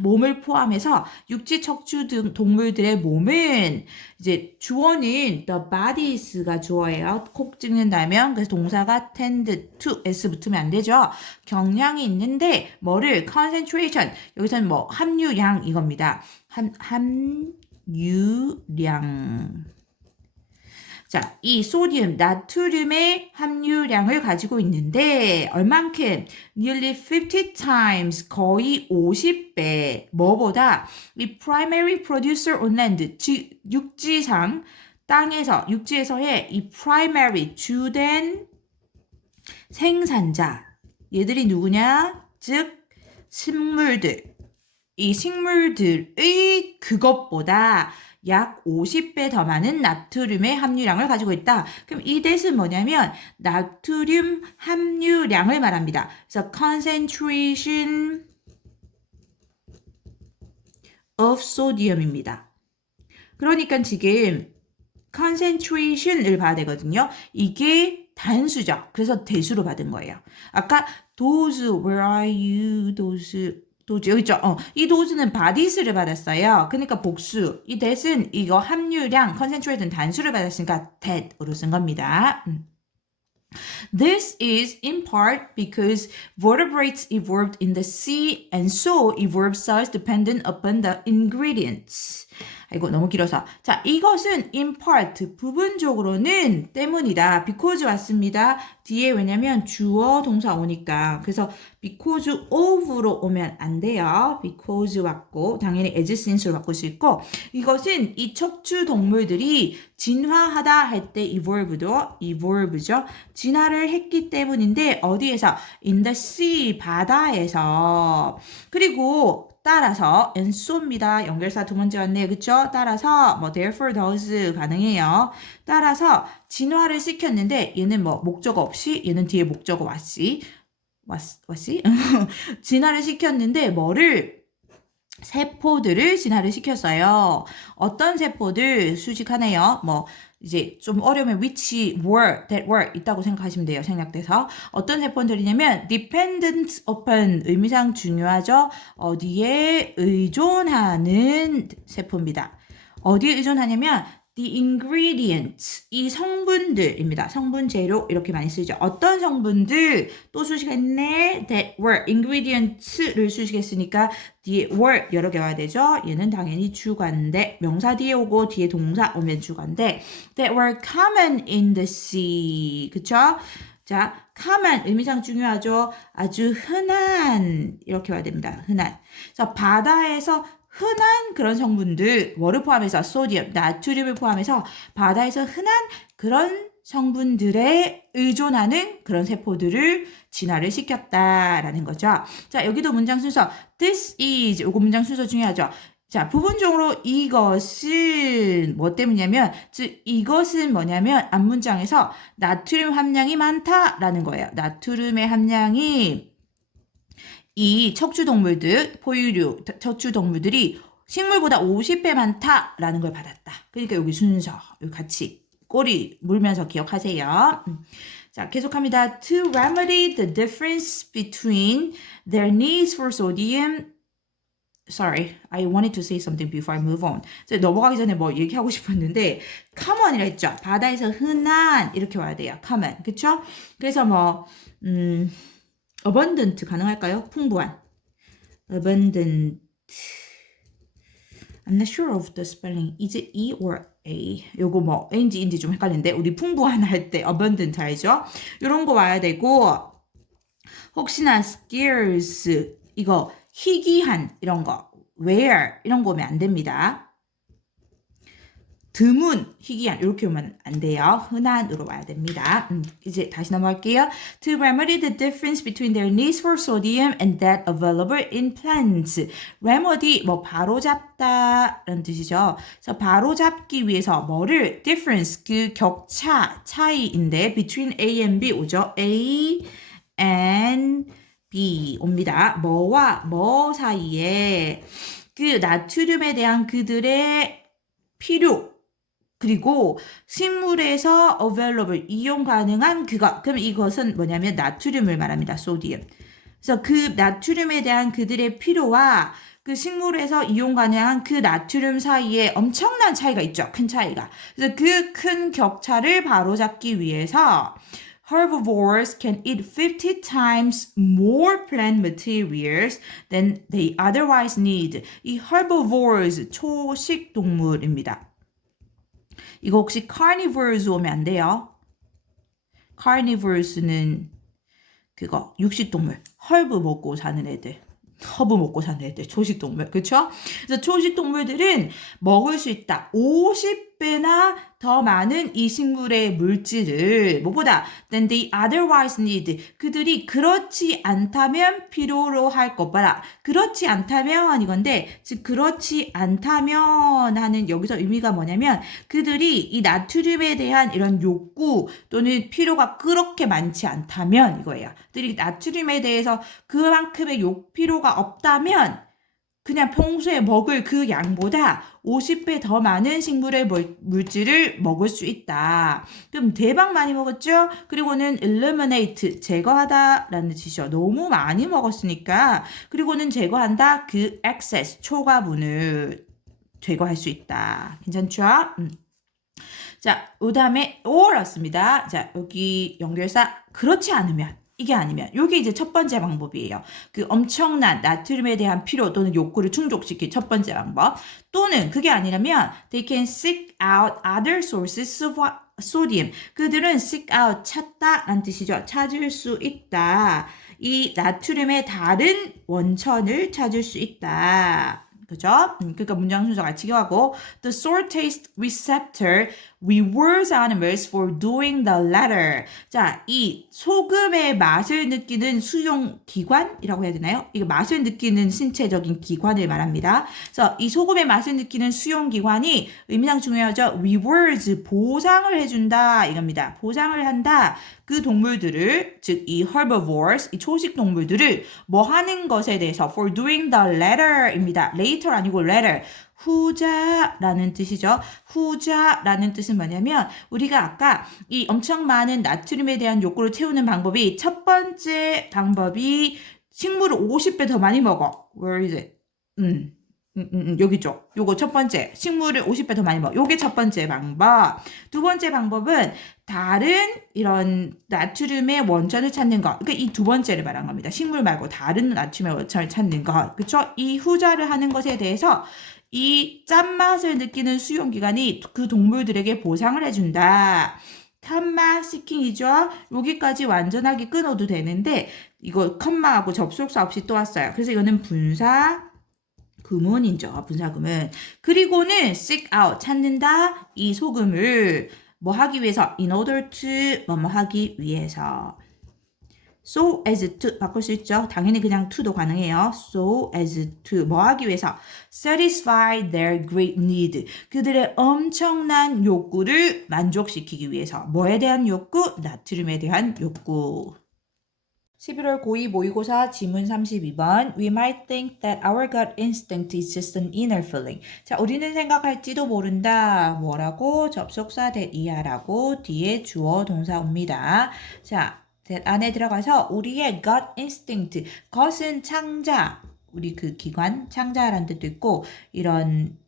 몸을 포함해서 육지 척추 등 동물들의 몸은 이제 주어는 the bodies가 주어예요. 콕 찍는다면 그래서 동사가 tend to s 붙으면 안 되죠. 경향이 있는데 뭐를 concentration 여기서는 뭐 함유량 이겁니다. 함유량. 자, 이 소듐, 나트륨의 함유량을 가지고 있는데 얼만큼? Nearly 50 times, 거의 50배. 뭐보다? 이 primary producer on land, 육지상, 땅에서, 육지에서의 이 primary, 주된 생산자. 얘들이 누구냐? 즉, 식물들. 이 식물들의 그것보다 약 50배 더 많은 나트륨의 함유량을 가지고 있다. 그럼 이 뜻은 뭐냐면 나트륨 함유량을 말합니다. 그래서 concentration of sodium입니다. 그러니까 지금 concentration을 봐야 되거든요. 이게 단수죠. 그래서 대수로 받은 거예요. 아까 those, where are you, those 도즈 여기 있죠. 이 도즈는 bodies를 받았어요. 그러니까 복수. 이 that은 이거 함유량, concentrate는 단수를 받았으니까 that으로 쓴 겁니다. This is in part because vertebrates evolved in the sea and so evolved cells dependent upon the ingredients. 이거 너무 길어서. 자, 이것은 in part, 부분적으로는 때문이다. because 왔습니다. 뒤에 왜냐면 주어 동사 오니까. 그래서 because of로 오면 안 돼요. because 왔고, 당연히 as since로 바꿀 수 있고, 이것은 이 척추 동물들이 진화하다 할 때 evolve죠. 진화를 했기 때문인데, 어디에서? in the sea, 바다에서. 그리고 따라서 and so입니다. 연결사 두 번째 왔네요. 그쵸? 따라서 뭐 therefore does 가능해요. 따라서 진화를 시켰는데 얘는 뭐 목적어 없이 얘는 뒤에 목적어 왔지? 진화를 시켰는데 뭐를 세포들을 진화를 시켰어요. 어떤 세포들 수식하네요. 뭐 이제 좀 어려우면 which were, that were 있다고 생각하시면 돼요. 생략돼서. 어떤 세포들이냐면 dependent upon 의미상 중요하죠. 어디에 의존하는 세포입니다. 어디에 의존하냐면 the ingredients, 이 성분들입니다. 성분 재료 이렇게 많이 쓰죠. 어떤 성분들 또 수식했네. that were, ingredients를 수식했으니까 뒤에 were 여러 개 와야 되죠. 얘는 당연히 주관데 명사 뒤에 오고 뒤에 동사 오면 주관데 that were common in the sea. 그쵸? 자, common 의미상 중요하죠. 아주 흔한 이렇게 와야 됩니다. 흔한. 그래서 바다에서 흔한 그런 성분들, 뭐를 포함해서 소디움, 나트륨을 포함해서 바다에서 흔한 그런 성분들에 의존하는 그런 세포들을 진화를 시켰다라는 거죠. 자, 여기도 문장 순서 this is, 요거 문장 순서 중요하죠. 자, 부분적으로 이것은 뭐 때문이냐면, 즉 이것은 뭐냐면 앞문장에서 나트륨 함량이 많다라는 거예요. 나트륨의 함량이 이 척추동물들, 포유류 척추동물들이 식물보다 50배 많다라는 걸 받았다. 그러니까 여기 순서, 여기 같이 꼬리 물면서 기억하세요. 자, 계속합니다. To remedy the difference between their needs for sodium. Sorry, I wanted to say something before I move on. 넘어가기 전에 뭐 얘기하고 싶었는데 common이라 했죠. 바다에서 흔한 이렇게 와야 돼요. common, 그쵸? 그래서 뭐 abundant 가능할까요? 풍부한. abundant. I'm not sure of the spelling. Is it E or A? 요거 뭐 A인지 E인지 좀 헷갈리는데 우리 풍부한 할 때 abundant 알죠? 요런 거 와야 되고 혹시나 scarce 이거 희귀한 이런 거 rare 이런 거 오면 안 됩니다. 드문, 희귀한 이렇게 오면 안 돼요. 흔한으로 와야 됩니다. 이제 다시 넘어갈게요. To remedy the difference between their needs for sodium and that available in plants. remedy 뭐 바로잡다라는 뜻이죠. 그래서 바로잡기 위해서 뭐를 difference 그 격차 차이인데 between A and B 오죠. A and B 옵니다. 뭐와 뭐 사이에 그 나트륨에 대한 그들의 필요 그리고 식물에서 available 이용 가능한 그것. 그럼 이것은 뭐냐면 나트륨을 말합니다. 소디움. 그래서 그 나트륨에 대한 그들의 필요와 그 식물에서 이용 가능한 그 나트륨 사이에 엄청난 차이가 있죠. 큰 차이가. 그래서 그 큰 격차를 바로잡기 위해서 herbivores can eat 50 times more plant materials than they otherwise need. 이 herbivores 초식 동물입니다. 이거 혹시 carnivores 오면 안 돼요. carnivores는 그거 육식동물, 헐브 먹고 사는 애들. 허브 먹고 사는 애들, 초식동물, 그쵸? 그래서 초식동물들은 먹을 수 있다. 50배나 더 많은 이 식물의 물질을 뭐보다 than they otherwise need. 그들이 그렇지 않다면 필요로 할 것 봐라. 그렇지 않다면 이건데 즉 그렇지 않다면 하는 여기서 의미가 뭐냐면 그들이 이 나트륨에 대한 이런 욕구 또는 필요가 그렇게 많지 않다면 이거예요. 그들이 나트륨에 대해서 그만큼의 필요가 없다면 그냥 평소에 먹을 그 양보다 50배 더 많은 식물의 물질을 먹을 수 있다. 그럼 대박 많이 먹었죠? 그리고는 eliminate, 제거하다 라는 뜻이죠. 너무 많이 먹었으니까. 그리고는 제거한다, 그 excess, 초과분을 제거할 수 있다. 괜찮죠? 자, 그 다음에 or 왔습니다. 자, 여기 연결사, 그렇지 않으면. 이게 아니면 이게 이제 첫 번째 방법이에요. 그 엄청난 나트륨에 대한 필요 또는 욕구를 충족시킬 첫 번째 방법. 또는 그게 아니라면 they can seek out other sources of sodium. 그들은 seek out 찾다라는 뜻이죠. 찾을 수 있다. 이 나트륨의 다른 원천을 찾을 수 있다. 그죠? 그러니까 문장 순서 같이 기억하고 the sour taste receptor rewards animals for doing the latter. 자, 이 소금의 맛을 느끼는 수용 기관이라고 해야 되나요? 이거 맛을 느끼는 신체적인 기관을 말합니다. 그래서 이 소금의 맛을 느끼는 수용 기관이 의미상 중요하죠. rewards 보상을 해준다 이겁니다. 보상을 한다. 그 동물들을 즉 이 herbivores 이 초식 동물들을 뭐 하는 것에 대해서 for doing the latter입니다. later 아니고 latter 후자라는 뜻이죠. 후자라는 뜻은 뭐냐면 우리가 아까 이 엄청 많은 나트륨에 대한 욕구를 채우는 방법이 첫 번째 방법이 식물을 50배 더 많이 먹어. Where is it? 여기죠. 요거 첫 번째. 식물을 50배 더 많이 먹어. 요게 첫 번째 방법. 두 번째 방법은 다른 이런 나트륨의 원천을 찾는 것. 그러니까 이 두 번째를 말한 겁니다. 식물 말고 다른 나트륨의 원천을 찾는 것. 그쵸? 이 후자를 하는 것에 대해서 이 짠맛을 느끼는 수용기관이 그 동물들에게 보상을 해준다. 컴마 시킹이죠. 여기까지 완전하게 끊어도 되는데 이거 컴마하고 접속사 없이 또 왔어요. 그래서 이거는 분사 구문이죠. 분사 구문. 그리고는 seek out 찾는다. 이 소금을 뭐 하기 위해서 in order to 뭐뭐 하기 위해서. so as to 바꿀 수 있죠. 당연히 그냥 to도 가능해요. so as to 뭐 하기 위해서 satisfy their great need 그들의 엄청난 욕구를 만족시키기 위해서 뭐에 대한 욕구? 나트륨에 대한 욕구. 11월 고2 모의고사 지문 32번 We might think that our gut instinct is just an inner feeling. 자, 우리는 생각할지도 모른다. 뭐라고? 접속사 that 이하라고 뒤에 주어 동사 옵니다. 자, that 안에 들어가서 우리의 gut instinct, gut은 창자, 우리 그 기관, 창자라는 뜻도 있고 이런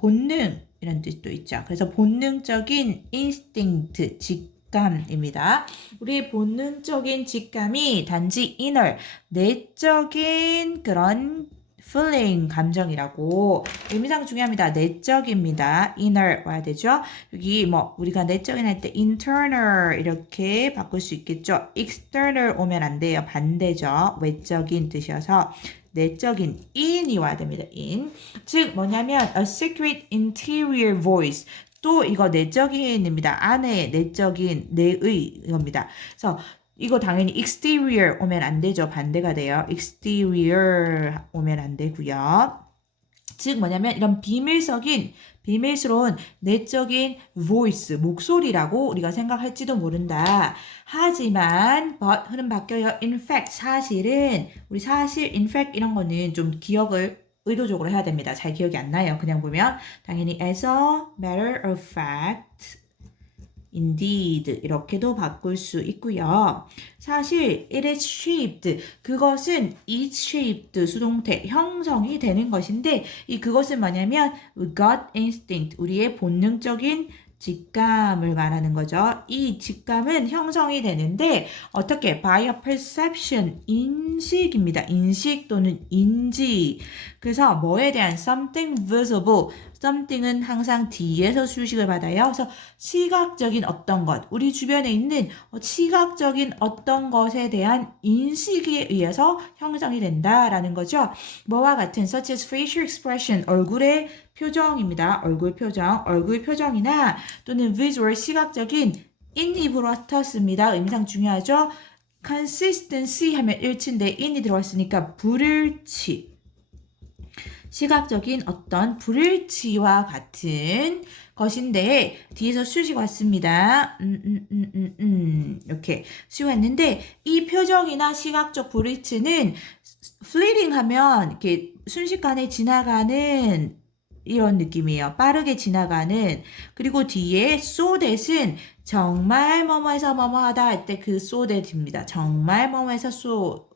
본능 이런 뜻도 있죠. 그래서 본능적인 instinct, 직감입니다. 우리의 본능적인 직감이 단지 inner, 내적인 그런 feeling, 감정이라고 의미상 중요합니다. 내적입니다. inner 와야 되죠. 여기 뭐 우리가 내적인 할 때 internal 이렇게 바꿀 수 있겠죠. external 오면 안 돼요. 반대죠. 외적인 뜻이어서 내적인 in이 와야 됩니다. in. 즉 뭐냐면 a secret interior voice. 또 이거 내적인입니다. 안에 내적인 내의 이겁니다. 그래서 이거 당연히 exterior 오면 안 되죠. 반대가 돼요. exterior 오면 안 되고요. 즉 뭐냐면 이런 비밀스러운 내적인 voice, 목소리라고 우리가 생각할지도 모른다. 하지만 but 흐름 바뀌어요. in fact 사실은 우리 사실 in fact 이런 거는 좀 기억을 의도적으로 해야 됩니다. 잘 기억이 안 나요. 그냥 보면 당연히 as a matter of fact indeed 이렇게도 바꿀 수 있고요. 사실 it is shaped 그것은 is shaped 수동태 형성이 되는 것인데 이 그것은 뭐냐면 gut instinct 우리의 본능적인 직감을 말하는 거죠. 이 직감은 형성이 되는데 어떻게? by a perception, 인식입니다. 인식 또는 인지. 그래서 뭐에 대한 something visible, something은 항상 뒤에서 수식을 받아요. 그래서 시각적인 어떤 것, 우리 주변에 있는 시각적인 어떤 것에 대한 인식에 의해서 형성이 된다라는 거죠. 뭐와 같은 such as facial expression, 얼굴의 표정입니다. 얼굴 표정이나 또는 visual, 시각적인 in이 붙었습니다. 의미상 중요하죠. consistency 하면 일치인데 in이 들어왔으니까 불일치. 시각적인 어떤 불일치와 같은 것인데 뒤에서 수식 왔습니다. 이렇게 수식 왔는데 이 표정이나 시각적 불일치는 fleeting 하면 이렇게 순식간에 지나가는 이런 느낌이에요. 빠르게 지나가는. 그리고 뒤에 so that은 정말 뭐뭐해서 뭐뭐하다 할 때 그 so that입니다. 정말 뭐뭐해서 so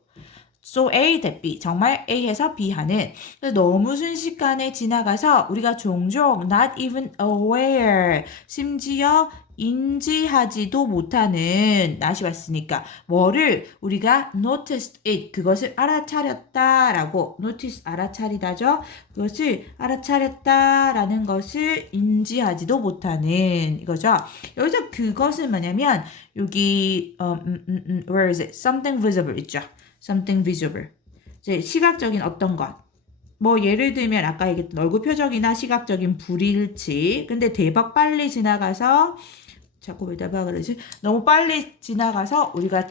A that B 정말 A에서 B 하는 너무 순식간에 지나가서 우리가 종종 not even aware 심지어 인지하지도 못하는 not이 왔으니까 뭐를 우리가 noticed it 그것을 알아차렸다라고 notice 알아차리다죠. 그것을 알아차렸다라는 것을 인지하지도 못하는 이거죠. 여기서 그것은 뭐냐면 여기 where is it? something visible 있죠. something visible. 이제 시각적인 어떤 것. 뭐 예를 들면 아까 얘기했던 얼굴 표정이나 시각적인 불일치. 근데 대박 빨리 지나가서 자꾸 왜 대박 그러지? 너무 빨리 지나가서 우리가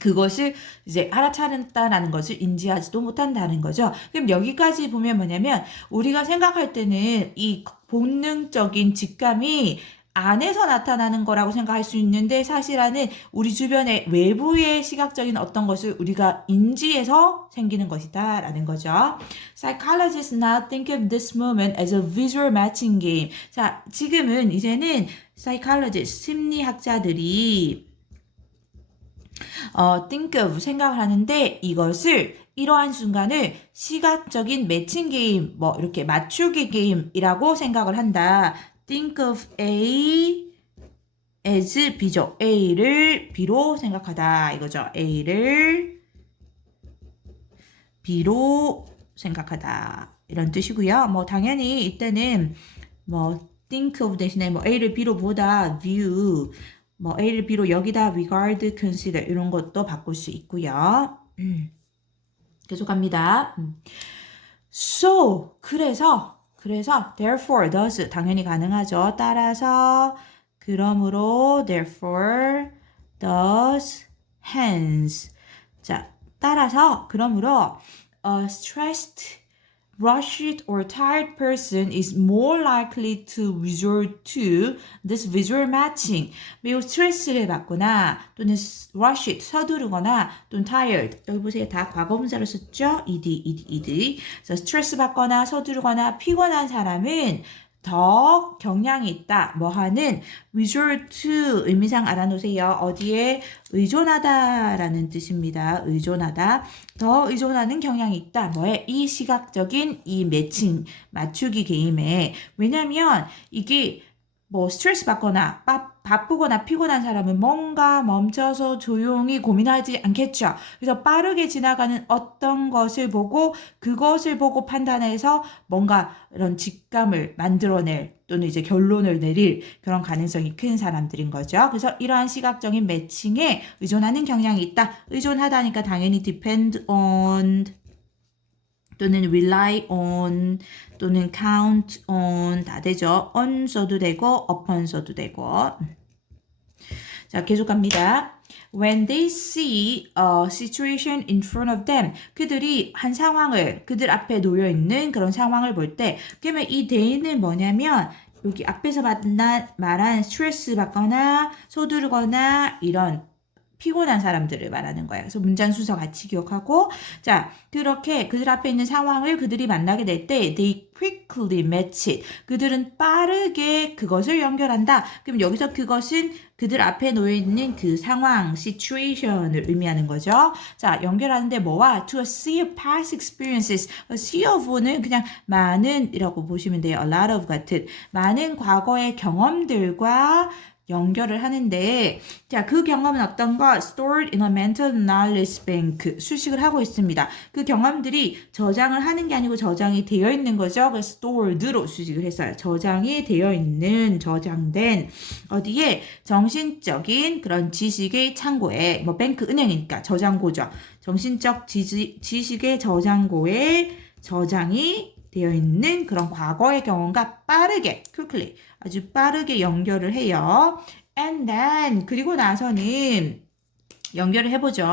그것을 이제 알아차렸다라는 것을 인지하지도 못한다는 거죠. 그럼 여기까지 보면 뭐냐면 우리가 생각할 때는 이 본능적인 직감이 안에서 나타나는 거라고 생각할 수 있는데 사실은 우리 주변의 외부의 시각적인 어떤 것을 우리가 인지해서 생기는 것이다라는 거죠. Psychologists now think of this moment as a visual matching game. 자, 지금은 이제는 psychologist 심리학자들이 think of 생각을 하는데 이것을 이러한 순간을 시각적인 매칭 게임, 뭐 이렇게 맞추기 게임이라고 생각을 한다. Think of A as B죠. A를 B로 생각하다 이거죠. A를 B로 생각하다 이런 뜻이고요. 뭐 당연히 이때는 뭐 think of 대신에 뭐 A를 B로 보다, view, 뭐 A를 B로 여기다, regard, consider 이런 것도 바꿀 수 있고요. 계속 갑니다. So 그래서 therefore thus 당연히 가능하죠. 따라서 그러므로 therefore thus hence 자 따라서 그러므로 a stressed rushed or tired person is more likely to resort to this visual matching. 매우 스트레스를 받거나 또는 rushed, 서두르거나 또는 tired. 여기 보세요. 다 과거분사를 썼죠? ed. 그래서 스트레스 받거나 서두르거나 피곤한 사람은 더 경향이 있다. 뭐 하는 resort to 의미상 알아놓으세요. 어디에 의존하다라는 뜻입니다. 의존하다. 더 의존하는 경향이 있다. 뭐에? 이 시각적인 이 매칭 맞추기 게임에. 왜냐면 이게 뭐 스트레스 받거나 바쁘거나 피곤한 사람은 뭔가 멈춰서 조용히 고민하지 않겠죠. 그래서 빠르게 지나가는 어떤 것을 보고 그것을 보고 판단해서 뭔가 이런 직감을 만들어낼 또는 이제 결론을 내릴 그런 가능성이 큰 사람들인 거죠. 그래서 이러한 시각적인 매칭에 의존하는 경향이 있다. 의존하다니까 당연히 depend on 또는 rely on 또는 count on 다 되죠. on 써도 되고 upon 써도 되고. 자, 계속 갑니다. When they see a situation in front of them, 그들이 한 상황을 그들 앞에 놓여 있는 그런 상황을 볼 때, 그러면 이 they는 뭐냐면 여기 앞에서 말한 스트레스 받거나 서두르거나 이런 피곤한 사람들을 말하는 거예요. 그래서 문장 순서 같이 기억하고 자 그렇게 그들 앞에 있는 상황을 그들이 만나게 될 때 they quickly match it. 그들은 빠르게 그것을 연결한다. 그럼 여기서 그것은 그들 앞에 놓여 있는 그 상황, situation을 의미하는 거죠. 자 연결하는데 뭐와? To a sea of past experiences. A sea of는 그냥 많은이라고 보시면 돼요. A lot of 같은 많은 과거의 경험들과 연결을 하는데 자, 그 경험은 어떤 거? Stored in a mental knowledge bank. 수식을 하고 있습니다. 그 경험들이 저장을 하는 게 아니고 저장이 되어 있는 거죠. 그래서 stored로 수식을 했어요. 저장이 되어 있는, 저장된 어디에? 정신적인 그런 지식의 창고에 뭐 뱅크 은행이니까 저장고죠. 정신적 지식의 저장고에 저장이 되어 있는 그런 과거의 경험과 빠르게, quickly, 아주 빠르게 연결을 해요. And then, 그리고 나서는 연결을 해보죠.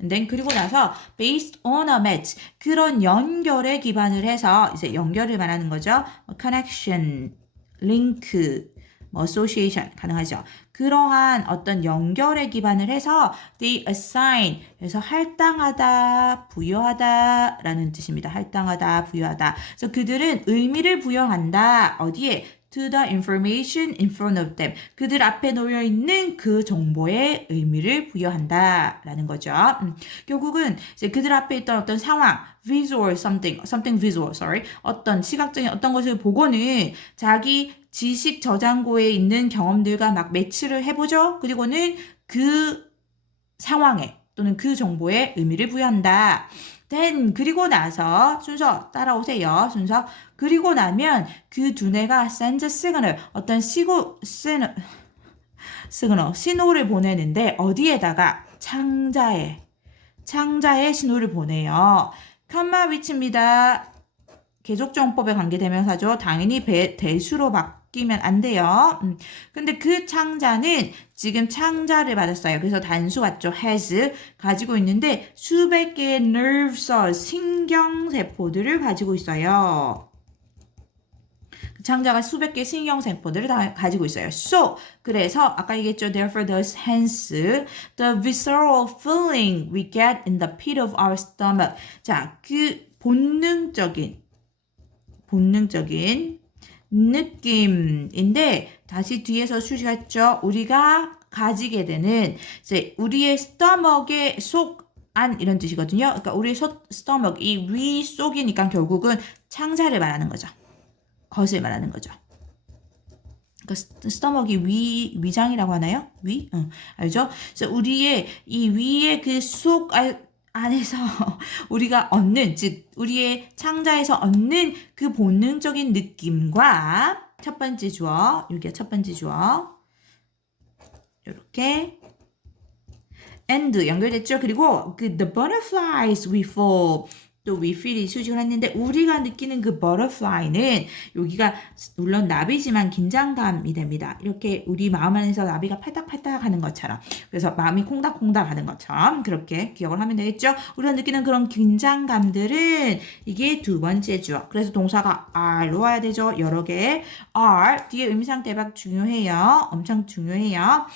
And then, 그리고 나서 based on a match, 그런 연결에 기반을 해서 이제 연결을 말하는 거죠. connection, link, 뭐 association 가능하죠. 그러한 어떤 연결에 기반을 해서 they assign 그래서 할당하다, 부여하다 라는 뜻입니다. 할당하다, 부여하다. 그래서 그들은 의미를 부여한다. 어디에? To the information in front of them. 그들 앞에 놓여 있는 그 정보에 의미를 부여한다 라는 거죠. 결국은 이제 그들 앞에 있던 어떤 상황, visual something visual, sorry. 어떤 시각적인 어떤 것을 보고는 자기 지식 저장고에 있는 경험들과 막 매치를 해보죠. 그리고는 그 상황에 또는 그 정보에 의미를 부여한다. then 그리고 나서 순서 따라오세요. 순서 그리고 나면 그 두뇌가 send signal 어떤 신호를 보내는데 어디에다가 창자에 신호를 보내요. comma with입니다. 계속정법에 관계대명사죠. 당연히 대수로 바뀌면 안 돼요. 근데 그 창자는 지금 창자를 받았어요. 그래서 단수 맞죠? has 가지고 있는데 수백 개의 nerve cells, 신경세포들을 가지고 있어요. 창자가 수백 개의 신경세포들을 다 가지고 있어요. So, 그래서 아까 얘기했죠. Therefore, thus, hence, the visceral feeling we get in the pit of our stomach. 자, 그 본능적인 느낌인데 다시 뒤에서 수식했죠. 우리가 가지게 되는 이제 우리의 스토머크의 안 이런 뜻이거든요. 그러니까 우리의 스토머크 이 위 속이니까 결국은 창자를 말하는 거죠. 것을 말하는 거죠. 그러니까 스토머크이 위장이라고 하나요? 위? 알죠? 그래서 우리의 이 위의 그 속 안에서 우리가 얻는, 즉 우리의 창자에서 얻는 그 본능적인 느낌과 첫 번째 주어, 여기가 첫 번째 주어, 이렇게 and 연결됐죠. 그리고 그 the butterflies we feel, 또 we feel이 수식을 했는데 우리가 느끼는 그 butterfly는 여기가 물론 나비지만 긴장감이 됩니다. 이렇게 우리 마음 안에서 나비가 팔딱팔딱 하는 것처럼, 그래서 마음이 콩닥콩닥 하는 것처럼 그렇게 기억을 하면 되겠죠. 우리가 느끼는 그런 긴장감들은 이게 두 번째 주어. 그래서 동사가 are로 와야 되죠. 여러 개 are 뒤에 의미상 대박 중요해요. 엄청 중요해요.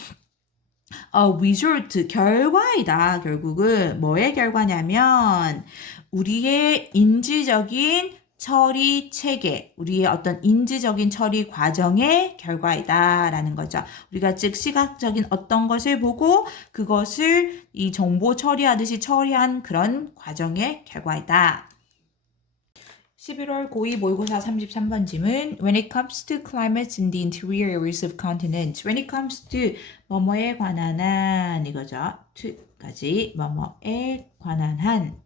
result 결과이다. 결국은 뭐의 결과냐면 우리의 인지적인 처리 체계, 우리의 어떤 인지적인 처리 과정의 결과이다라는 거죠. 우리가 즉 시각적인 어떤 것을 보고 그것을 이 정보 처리하듯이 처리한 그런 과정의 결과이다. 11월 고2 모의고사 33번 질문. When it comes to climates in the interior areas of continents. When it comes to 뭐뭐에 관한 한 이거죠. to까지 뭐뭐에 관한 한.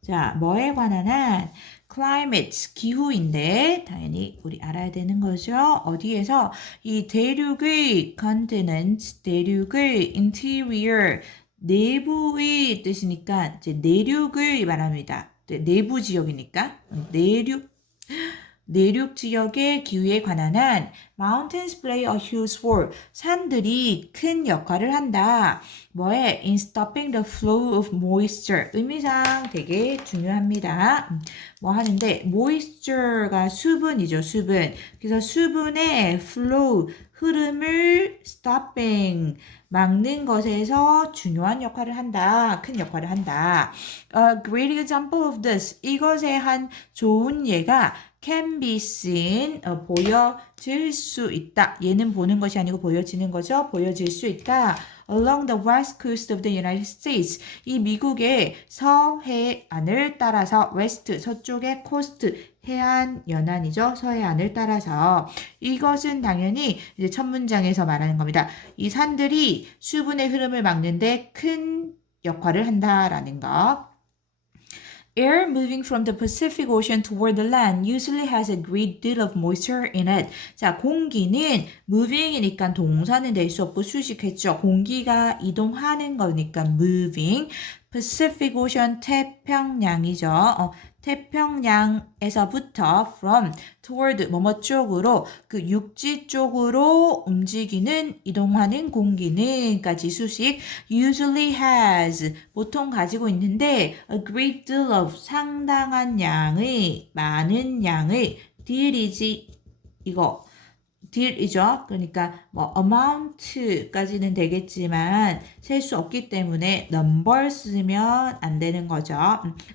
자, 뭐에 관한 한 climate 기후인데 당연히 우리 알아야 되는 거죠. 어디에서 이 대륙의 continent, 대륙의 interior 내부의 뜻이니까 이제 내륙을 말합니다. 내부 지역이니까 내륙 지역의 기후에 관한 한 mountains play a huge role. 산들이 큰 역할을 한다. 뭐에? In stopping the flow of moisture. 의미상 되게 중요합니다. 뭐 하는데 moisture가 수분이죠. 수분. 그래서 수분의 flow, 흐름을 stopping, 막는 것에서 중요한 역할을 한다. 큰 역할을 한다. A great example of this. 이것의 한 좋은 예가 can be seen, 보여질 수 있다. 얘는 보는 것이 아니고 보여지는 거죠. 보여질 수 있다. Along the west coast of the United States. 이 미국의 서해안을 따라서 west, 서쪽의 coast, 해안 연안이죠. 서해안을 따라서. 이것은 당연히 이제 첫 문장에서 말하는 겁니다. 이 산들이 수분의 흐름을 막는데 큰 역할을 한다라는 거. Air moving from the Pacific Ocean toward the land usually has a great deal of moisture in it. 자, 공기는 moving이니까 동사는 될 수 없고 수식했죠. 공기가 이동하는 거니까 moving. Pacific Ocean 태평양이죠. 태평양에서부터 from toward 뭐뭐 쪽으로 그 육지 쪽으로 움직이는 이동하는 공기는까지 수식 usually has 보통 가지고 있는데 a great deal of 상당한 양의 많은 양의 deal이지 이거 deal이죠. 그러니까 뭐 amount까지는 되겠지만 셀 수 없기 때문에 number 쓰면 안 되는 거죠.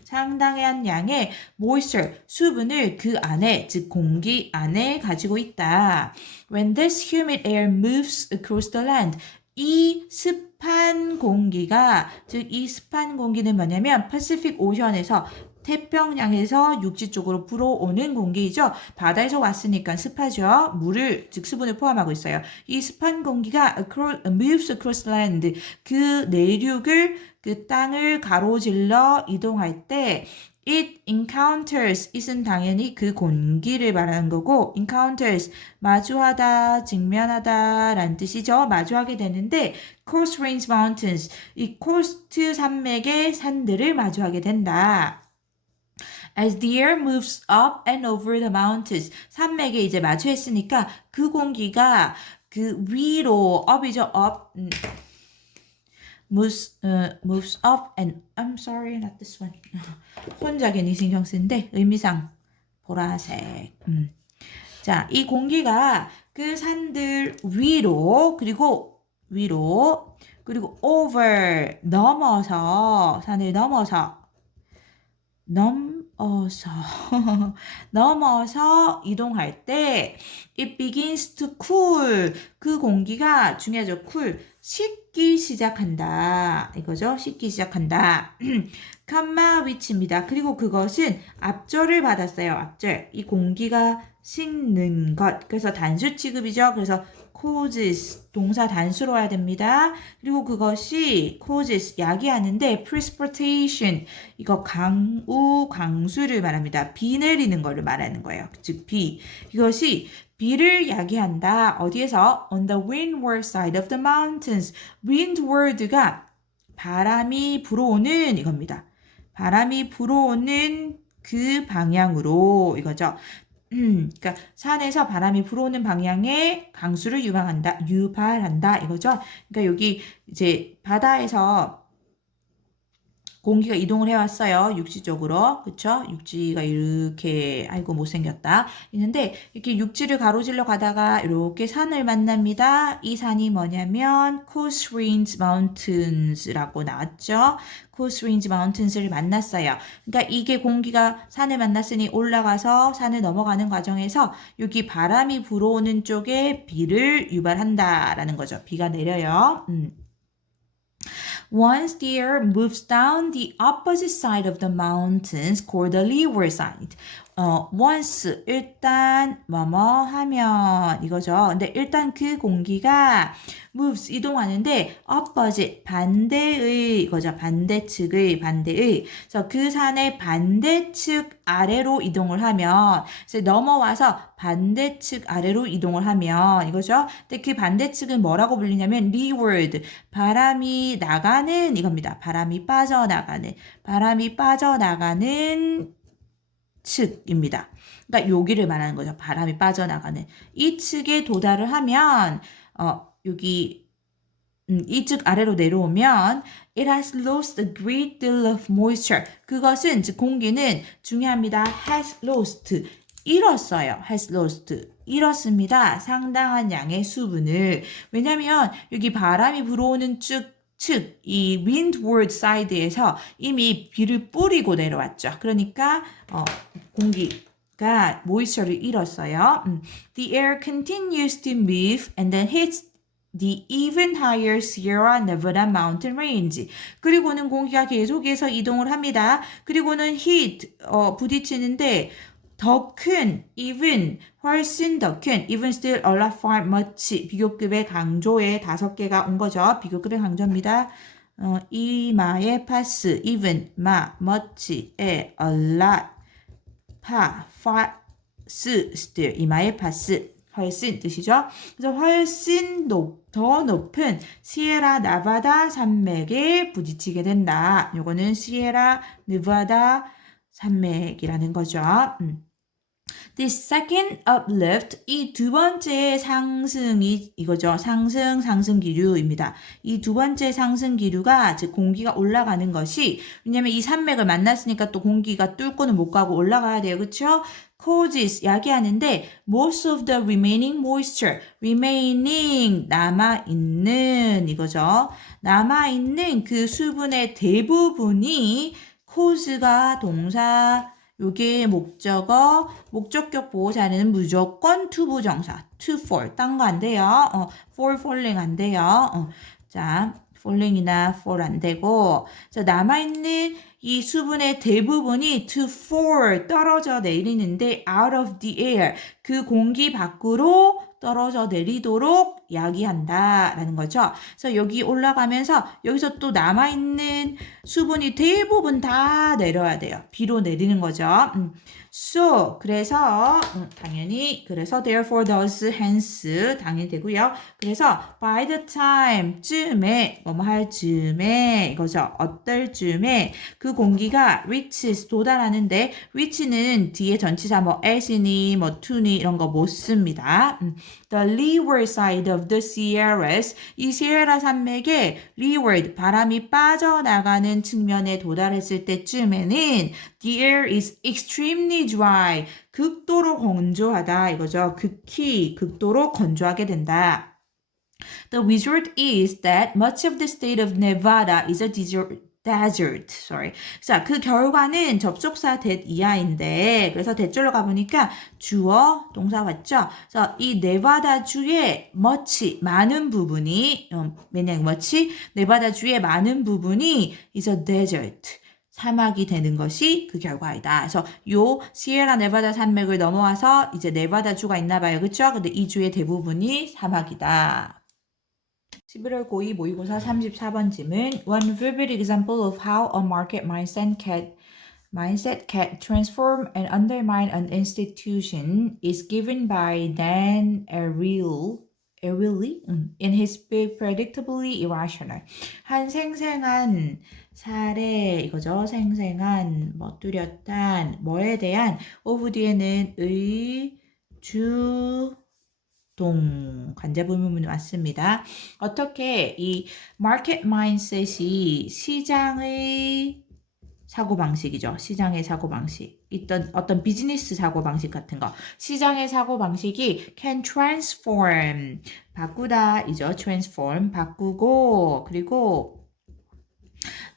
상당한 양의 moisture, 수분을 그 안에, 즉 공기 안에 가지고 있다. When this humid air moves across the land, 이 습한 공기가, 즉 이 습한 공기는 뭐냐면 패시픽 오션에서 태평양에서 육지 쪽으로 불어오는 공기이죠. 바다에서 왔으니까 습하죠. 물을, 즉 수분을 포함하고 있어요. 이 습한 공기가 moves across land, 그 내륙을, 그 땅을 가로질러 이동할 때 It encounters. it은 당연히 그 공기를 말하는 거고 encounters 마주하다, 직면하다 라는 뜻이죠. 마주하게 되는데 coast range mountains 이 코스트 산맥의 산들을 마주하게 된다. As the air moves up and over the mountains 산맥에 이제 마주했으니까 그 공기가 그 위로 up이죠. up moves up and I'm sorry not this one 혼자 괜히 신경 쓰는데 의미상 보라색 자, 이 공기가 그 산들 위로 그리고 over 넘어서 산을 넘어서 넘어서 이동할 때 it begins to cool 그 공기가 중요하죠. cool 식기 시작한다 이거죠. 식기 시작한다. 컴마 위치입니다. 그리고 그것은 앞절을 받았어요. 앞절 이 공기가 식는 것 그래서 단수 취급이죠. 그래서 causes 동사 단수로 해야 됩니다. 그리고 그것이 causes 야기하는데 precipitation 이거 강수를 말합니다. 비 내리는 거를 말하는 거예요. 즉 비 이것이 비를 야기한다. 어디에서? On the windward side of the mountains. windward가 바람이 불어오는 이겁니다. 바람이 불어오는 그 방향으로 이거죠. 그러니까 산에서 바람이 불어오는 방향에 강수를 유발한다 이거죠. 그러니까 여기 이제 바다에서 공기가 이동을 해왔어요. 육지 쪽으로. 그쵸? 육지가 이렇게 아이고 못생겼다. 있는데 이렇게 육지를 가로질러 가다가 이렇게 산을 만납니다. 이 산이 뭐냐면 Coast Range Mountains라고 나왔죠. Coast Range Mountains를 만났어요. 그러니까 이게 공기가 산을 만났으니 올라가서 산을 넘어가는 과정에서 여기 바람이 불어오는 쪽에 비를 유발한다라는 거죠. 비가 내려요. Once the air moves down the opposite side of the mountains called the leeward side. once 일단 뭐뭐 하면 이거죠. 근데 일단 그 공기가 moves 이동하는데 opposite 반대의 이거죠. 반대의 그래서 그 산의 반대측 아래로 이동을 하면 그래서 넘어와서 반대측 아래로 이동을 하면 이거죠. 근데 그 반대측은 뭐라고 불리냐면 leeward 바람이 나가는 이겁니다. 바람이 빠져나가는 측입니다. 그러니까 여기를 말하는 거죠. 바람이 빠져나가는 이 측에 도달을 하면 여기 이 측 아래로 내려오면 it has lost a great deal of moisture. 그것은 즉 공기는 중요합니다. has lost 잃었어요. has lost 잃었습니다. 상당한 양의 수분을. 왜냐하면 여기 바람이 불어오는 이 windward side에서 이미 비를 뿌리고 내려왔죠. 그러니까 공기가 모이스처를 잃었어요. The air continues to move and then hits the even higher Sierra Nevada mountain range. 그리고는 공기가 계속해서 이동을 합니다. 그리고는 hit 부딪히는데 더 큰, even, 훨씬 더 큰, even still a lot far much, 비교급의 강조에 5개가 온 거죠. 비교급의 강조입니다. 이마에 pass, even, much, a lot, far, still, 이마에 pass, 훨씬 뜻이죠. 그래서 훨씬 더 높은 시에라 나바다 산맥에 부딪히게 된다. 요거는 시에라 네바다 산맥이라는 거죠. The second uplift, 이 두 번째 상승이 이거죠. 상승 기류입니다. 이 두 번째 상승 기류가 즉 공기가 올라가는 것이 왜냐면 이 산맥을 만났으니까 또 공기가 뚫고는 못 가고 올라가야 돼요. 그렇죠? causes 야기하는데 most of the remaining moisture, remaining 남아있는 이거죠. 남아있는 그 수분의 대부분이 cause가 동사 요게 목적격 보호자는 무조건 to 부정사, to fall, 딴 거 안 돼요. for falling 안 돼요. 자, falling이나 fall 안 되고, 자, 남아있는 이 수분의 대부분이 to fall, 떨어져 내리는데 out of the air, 그 공기 밖으로 떨어져 내리도록 이야기한다 라는 거죠. 그래서 여기 올라가면서 여기서 또 남아있는 수분이 대부분 다 내려야 돼요. 비로 내리는 거죠. So 그래서 당연히 그래서 therefore thus hence 당연히 되고요. 그래서 by the time 쯤에 뭐뭐 할 쯤에 이거죠. 어떨 쯤에 그 공기가 reaches 도달하는데 reach는 뒤에 전치사 뭐 as니 뭐 to니 이런 거 못 씁니다. The leeward side of the Sierras 이 시에라 산맥의 leeward 바람이 빠져나가는 측면에 도달했을 때쯤에는 the air is extremely dry. 극도로 건조하다 이거죠. 극도로 건조하게 된다. The result is that much of the state of Nevada is a desert. 자, 그 결과는 접속사 that 이하인데, 그래서 대절로 가보니까 주어, 동사 왔죠? 그래서 이 네바다 주의 much, 많은 부분이, 네바다 주의 많은 부분이 is a desert. 사막이 되는 것이 그 결과이다. 그래서 요 시에라 네바다 산맥을 넘어와서 이제 네바다 주가 있나 봐요. 그쵸? 근데 이 주의 대부분이 사막이다. 11월 고2 모의고사 34번 질문. One vivid example of how a market mindset can transform and undermine an institution is given by Dan Ariely in his book Predictably Irrational. 한 생생한 사례 이거죠. 생생한 뚜렷한 뭐에 대한 of 뒤에는 관자 부분이 왔습니다. 어떻게 이 마켓 마인셋이 시장의 사고방식이죠. 시장의 사고방식. 어떤 비즈니스 사고방식 같은 거. 시장의 사고방식이 can transform. 바꾸다이죠. transform. 바꾸고, 그리고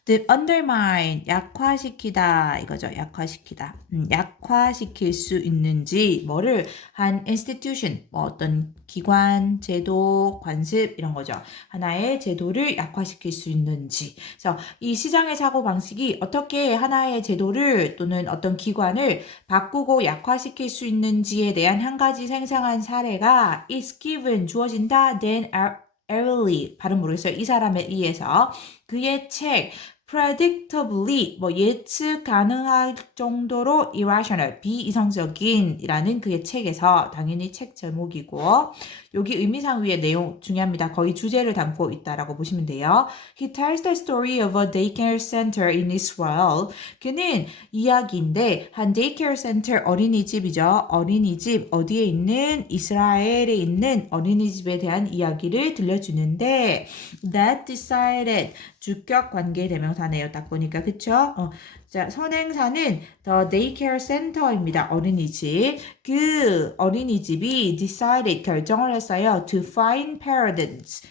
the undermine. 약화시키다. 이거죠. 약화시키다. 약화시킬 수 있는지, 뭐를 한 institution, 어떤 기관, 제도, 관습 이런 거죠. 하나의 제도를 약화시킬 수 있는지. 그래서 이 시장의 사고방식이 어떻게 하나의 제도를 또는 어떤 기관을 바꾸고 약화시킬 수 있는지에 대한 한 가지 생생한 사례가 is given, 주어진다, then Ariely, 발음 모르겠어요. 이 사람에 의해서 그의 책 predictably, 예측 가능할 정도로 irrational, 비이성적인이라는 그의 책에서 당연히 책 제목이고 여기 의미상 위의 내용 중요합니다. 거의 주제를 담고 있다라고 보시면 돼요. He tells the story of a daycare center in Israel. 그는 이야기인데 한 daycare center 어린이집이죠. 어린이집 어디에 있는 이스라엘에 있는 어린이집에 대한 이야기를 들려주는데 that decided 주격 관계 대명사네요. 딱 보니까 그쵸? 자, 선행사는 the daycare center입니다. 어린이집. 그 어린이집이 decided 결정을 했어요. to fine parents.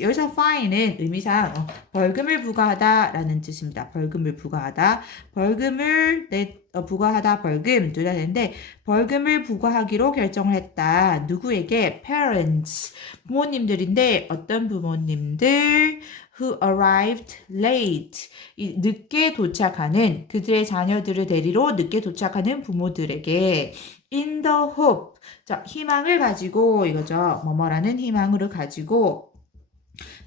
여기서 fine은 의미상 벌금을 부과하다라는 뜻입니다. 벌금을 부과하다. 벌금을 부과하다 벌금 둘 다 되는데 벌금을 부과하기로 결정을 했다. 누구에게? parents. 부모님들인데 어떤 부모님들? who arrived late. 늦게 도착하는 그들의 자녀들을 데리러 늦게 도착하는 부모들에게 in the hope. 자, 희망을 가지고 이거죠. 뭐뭐라는 희망을 가지고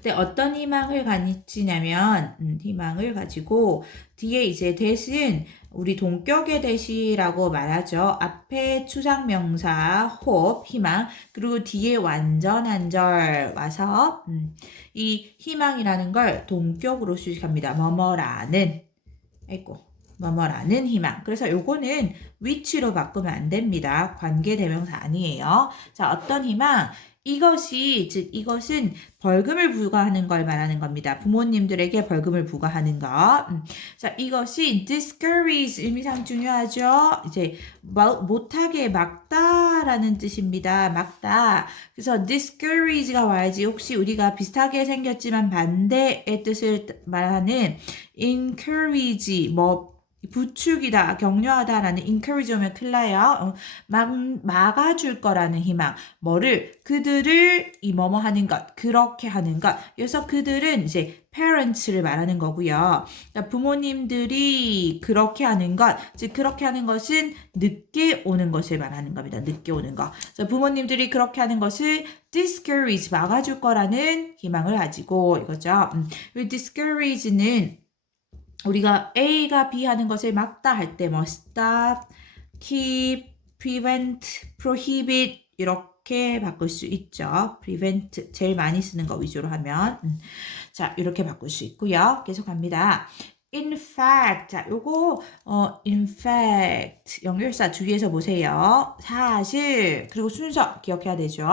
근데 어떤 희망을 가지냐면 희망을 가지고 뒤에 이제 대신 우리 동격의 대시라고 말하죠. 앞에 추상명사 hope 희망 그리고 뒤에 완전한 절 와서 이 희망이라는 걸 동격으로 수식합니다. 뭐뭐라는 희망. 그래서 요거는 which로 바꾸면 안 됩니다. 관계 대명사 아니에요. 자, 어떤 희망? 이것은 벌금을 부과하는 걸 말하는 겁니다. 부모님들에게 벌금을 부과하는 것. 자, 이것이 discourage 의미상 중요하죠. 이제 못하게 막다라는 뜻입니다. 막다. 그래서 discourage가 와야지. 혹시 우리가 비슷하게 생겼지만 반대의 뜻을 말하는 encourage 부추기다, 격려하다라는 encourage 오면 큰일 나요. 막아줄 거라는 희망. 뭐를? 그들을 이 뭐뭐 하는 것, 그렇게 하는 것. 그래서 그들은 이제 parents를 말하는 거고요. 그러니까 부모님들이 그렇게 하는 것, 즉 그렇게 하는 것은 늦게 오는 것을 말하는 겁니다. 늦게 오는 것. 그래서 부모님들이 그렇게 하는 것을 discourage, 막아줄 거라는 희망을 가지고 이거죠. 이 discourage는 우리가 A가 B 하는 것을 막다 할 때 뭐 stop, keep, prevent, prohibit 이렇게 바꿀 수 있죠. prevent 제일 많이 쓰는 거 위주로 하면 자 이렇게 바꿀 수 있고요. 계속 갑니다. In fact, 자 요거 in fact 연결사 주의해서 보세요. 사실 그리고 순서 기억해야 되죠.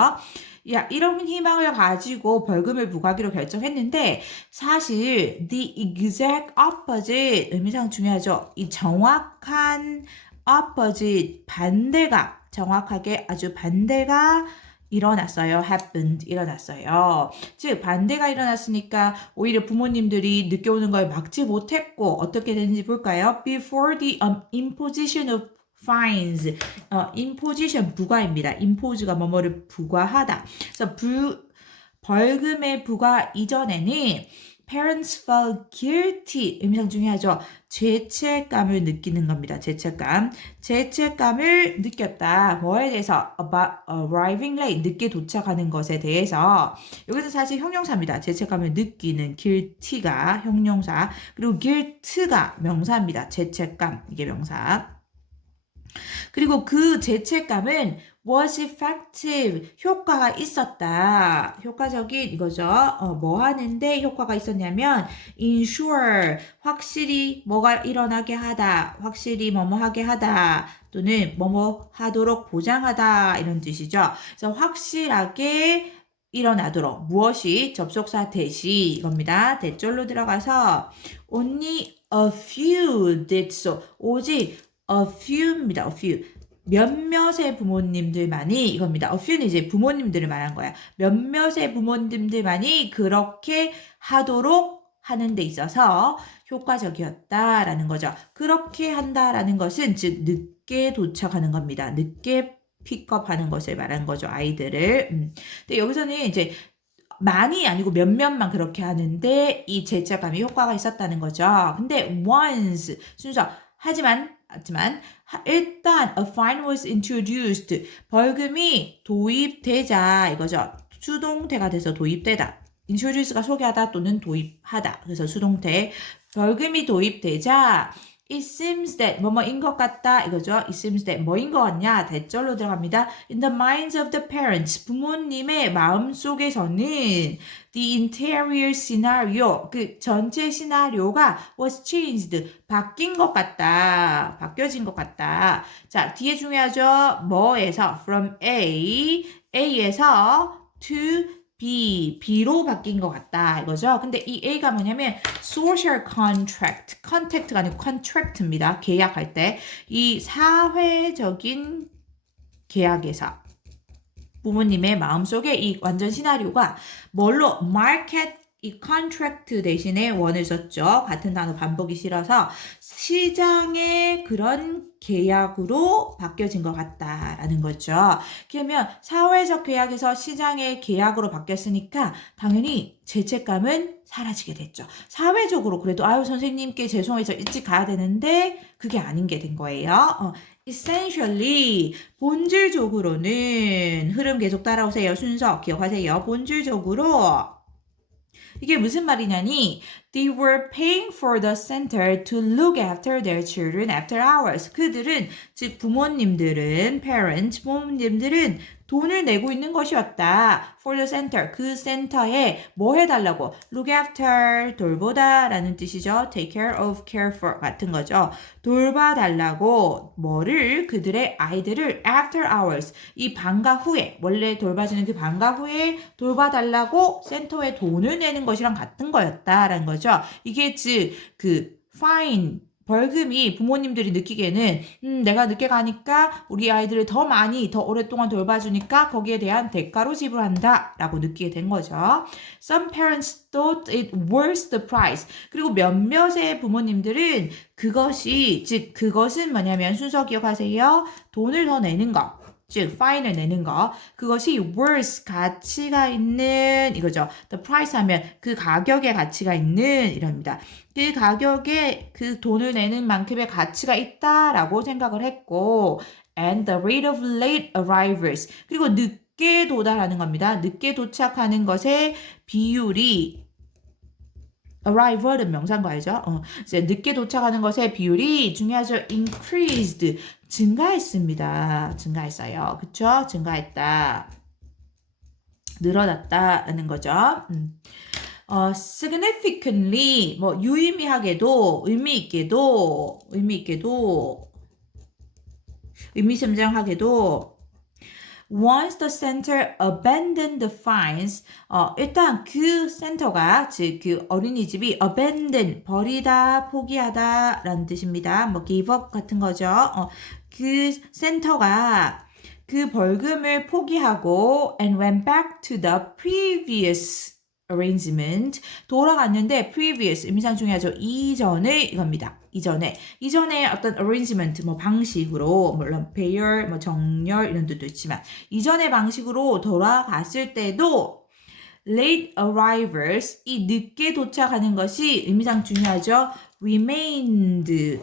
야, 이런 희망을 가지고 벌금을 부과하기로 결정했는데 사실 the exact opposite 의미상 중요하죠. 이 정확한 opposite 반대가 정확하게 아주 반대가 일어났어요. happened 일어났어요. 즉 반대가 일어났으니까 오히려 부모님들이 늦게 오는 걸 막지 못했고 어떻게 됐는지 볼까요? Before the imposition of fines, imposition 부과입니다. impose가 뭐뭐를 부과하다. 그래서 벌금의 부과 이전에는 parents felt guilty 의미상 중요하죠. 죄책감을 느끼는 겁니다. 죄책감을 느꼈다. 뭐에 대해서? About arriving late 늦게 도착하는 것에 대해서. 여기서 사실 형용사입니다. 죄책감을 느끼는 guilty가 형용사 그리고 guilt가 명사입니다. 죄책감 이게 명사. 그리고 그 죄책감은 was effective, 효과가 있었다. 효과적인 이거죠. 뭐 하는데 효과가 있었냐면 ensure, 확실히 뭐가 일어나게 하다, 확실히 뭐뭐 하게 하다, 또는 뭐뭐 하도록 보장하다 이런 뜻이죠. 그래서 확실하게 일어나도록 무엇이 접속사 대시 이겁니다. 대절로 들어가서 only a few did so, 오직 a few입니다. a few. 몇몇의 부모님들만이 이겁니다. a few는 이제 부모님들을 말한 거야. 몇몇의 부모님들만이 그렇게 하도록 하는 데 있어서 효과적이었다라는 거죠. 그렇게 한다라는 것은 즉 늦게 도착하는 겁니다. 늦게 픽업하는 것을 말하는 거죠. 아이들을. 근데 여기서는 이제 많이 아니고 몇몇만 그렇게 하는데 이 죄책감이 효과가 있었다는 거죠. 근데 once 순서 하지만 일단 a fine was introduced 벌금이 도입되자 이거죠. 수동태가 돼서 도입되다. introduce가 소개하다 또는 도입하다. 그래서 수동태 벌금이 도입되자 it seems that 뭐뭐인 것 같다 이거죠. it seems that 뭐인 것 같냐 대절로 들어갑니다. in the minds of the parents 부모님의 마음속에서는 the interior scenario 그 전체 시나리오가 was changed 바뀐 것 같다. 바뀌어진 것 같다. 자 뒤에 중요하죠. 뭐에서 from A에서 to B로 바뀐 것 같다 이거죠. 근데 이 A가 뭐냐면 social contract, contact가 아니고 contract입니다. 계약할 때 이 사회적인 계약에서 부모님의 마음속에 이 완전 시나리오가 뭘로 market 이 contract 대신에 원을 썼죠. 같은 단어 반복이 싫어서 시장의 그런 계약으로 바뀌어진 것 같다라는 거죠. 그러면 사회적 계약에서 시장의 계약으로 바뀌었으니까 당연히 죄책감은 사라지게 됐죠. 사회적으로 그래도 아유 선생님께 죄송해서 일찍 가야 되는데 그게 아닌 게 된 거예요. essentially 본질적으로는 흐름 계속 따라오세요. 순서 기억하세요. 본질적으로 이게 무슨 말이냐니 they were paying for the center to look after their children after hours. 그들은 즉 부모님들은 parents 부모님들은 돈을 내고 있는 것이었다. for the center 그 센터에 뭐 해달라고 look after 돌보다 라는 뜻이죠. take care of, care for 같은 거죠. 돌봐달라고 뭐를 그들의 아이들을 after hours 이 방과 후에 원래 돌봐주는 그 방과 후에 돌봐달라고 센터에 돈을 내는 것이랑 같은 거였다라는 거죠. 이게 즉 그 fine 벌금이 부모님들이 느끼기에는 내가 늦게 가니까 우리 아이들을 더 많이 더 오랫동안 돌봐주니까 거기에 대한 대가로 지불한다 라고 느끼게 된 거죠. Some parents thought it worth the price. 그리고 몇몇의 부모님들은 그것은 뭐냐면 순서 기억하세요. 돈을 더 내는 거. 즉, 파인을 내는 거. 그것이 worth, 가치가 있는, 이거죠. The price 하면 그 가격의 가치가 있는, 이랍니다. 그 가격에 그 돈을 내는 만큼의 가치가 있다라고 생각을 했고, and the rate of late arrivals. 그리고 늦게 도달하는 겁니다. 늦게 도착하는 것의 비율이 arrival은 명사인가이죠? 이제 늦게 도착하는 것의 비율이 중요하죠. increased. 증가했어요. 그쵸? 증가했다. 늘어났다라는 거죠. significantly, 뭐, 유의미하게도, 의미심장하게도, once the center abandoned the fines, 일단 그 센터가, 즉, 그 어린이집이 abandon, 버리다, 포기하다 라는 뜻입니다. 뭐, give up 같은 거죠. 그 센터가 그 벌금을 포기하고 and went back to the previous arrangement 돌아갔는데 previous 의미상 중요하죠. 이전의 이겁니다. 이전에 어떤 arrangement 뭐 방식으로 물론 pair 뭐 정렬 이런 뜻도 있지만 이전의 방식으로 돌아갔을 때도 late arrivals 이 늦게 도착하는 것이 의미상 중요하죠. remained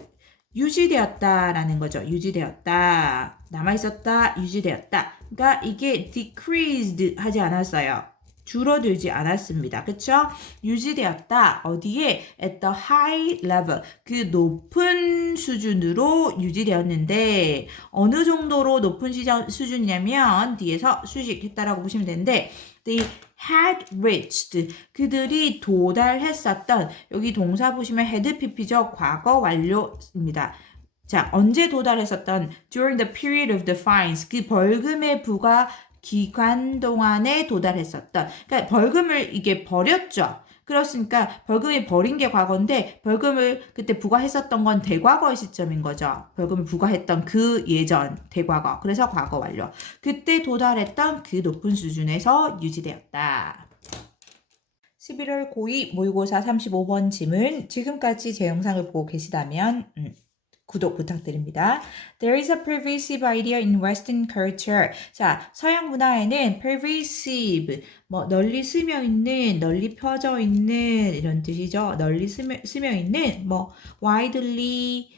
유지되었다라는 거죠. 유지되었다. 남아있었다. 유지되었다. 그러니까 이게 decreased 하지 않았어요. 줄어들지 않았습니다. 그쵸? 유지되었다. 어디에? at the high level. 그 높은 수준으로 유지되었는데 어느 정도로 높은 수준이냐면 뒤에서 수식했다라고 보시면 되는데 they had reached. 그들이 도달했었던 여기 동사 보시면 had pp죠. 과거 완료입니다. 자, 언제 도달했었던 during the period of the fines. 그 벌금의 부과 기간 동안에 도달했었던. 그러니까 벌금을 이게 버렸죠. 그렇으니까 벌금이 버린 게 과거인데 벌금을 그때 부과했었던 건 대과거의 시점인 거죠. 벌금을 부과했던 그 예전 대과거. 그래서 과거 완료. 그때 도달했던 그 높은 수준에서 유지되었다. 11월 고2 모의고사 35번 지문. 지금까지 제 영상을 보고 계시다면 구독 부탁드립니다. There is a pervasive idea in Western culture. 자, 서양 문화에는 pervasive, 뭐 널리 스며 있는, 널리 펴져 있는 이런 뜻이죠. 널리 스며 있는, 뭐 widely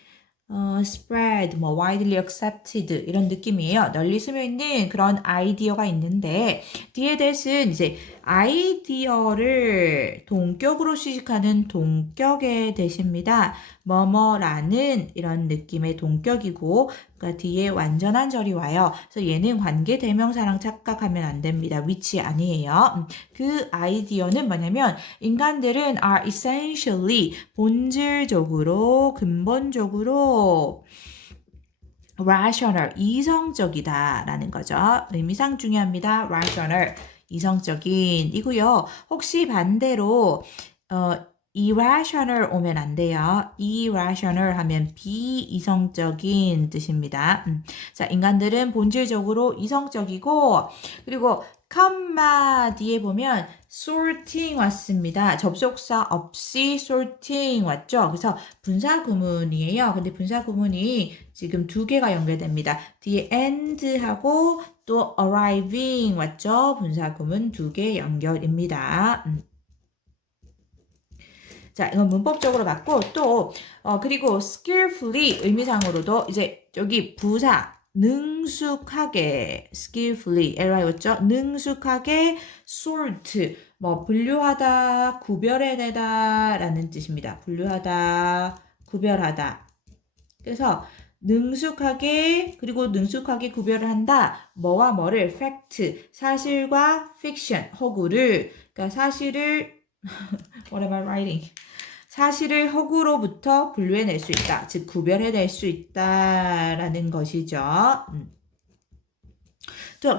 spread, 뭐 widely accepted 이런 느낌이에요. 널리 스며 있는 그런 아이디어가 있는데 뒤에 대신 이제 아이디어를 동격으로 수식하는 동격의 대시입니다. 뭐뭐라는 이런 느낌의 동격이고 그러니까 뒤에 완전한 절이 와요. 그래서 얘는 관계 대명사랑 착각하면 안 됩니다. which 아니에요. 그 아이디어는 뭐냐면 인간들은 are essentially 본질적으로 근본적으로 rational 이성적이다라는 거죠. 의미상 중요합니다. rational 이성적인 이고요. 혹시 반대로 irrational 오면 안 돼요. irrational 하면 비이성적인 뜻입니다. 자, 인간들은 본질적으로 이성적이고 그리고 컴마 뒤에 보면 sorting 왔습니다. 접속사 없이 sorting 왔죠. 그래서 분사 구문이에요. 근데 분사 구문이 지금 두 개가 연결됩니다. 뒤에 end하고 또 arriving 왔죠. 분사 구문 두 개 연결입니다. 자, 이건 문법적으로 맞고 또 그리고 skillfully 의미상으로도 이제 여기 부사 능숙하게 skillfully ly 왔죠? 능숙하게 sort 뭐 분류하다, 구별해내다 라는 뜻입니다. 분류하다, 구별하다. 그래서 능숙하게 그리고 능숙하게 구별을 한다. 뭐와 뭐를 fact 사실과 fiction 허구를 그러니까 사실을 What am I writing? 사실을 허구로부터 분류해낼 수 있다. 즉 구별해낼 수 있다라는 것이죠.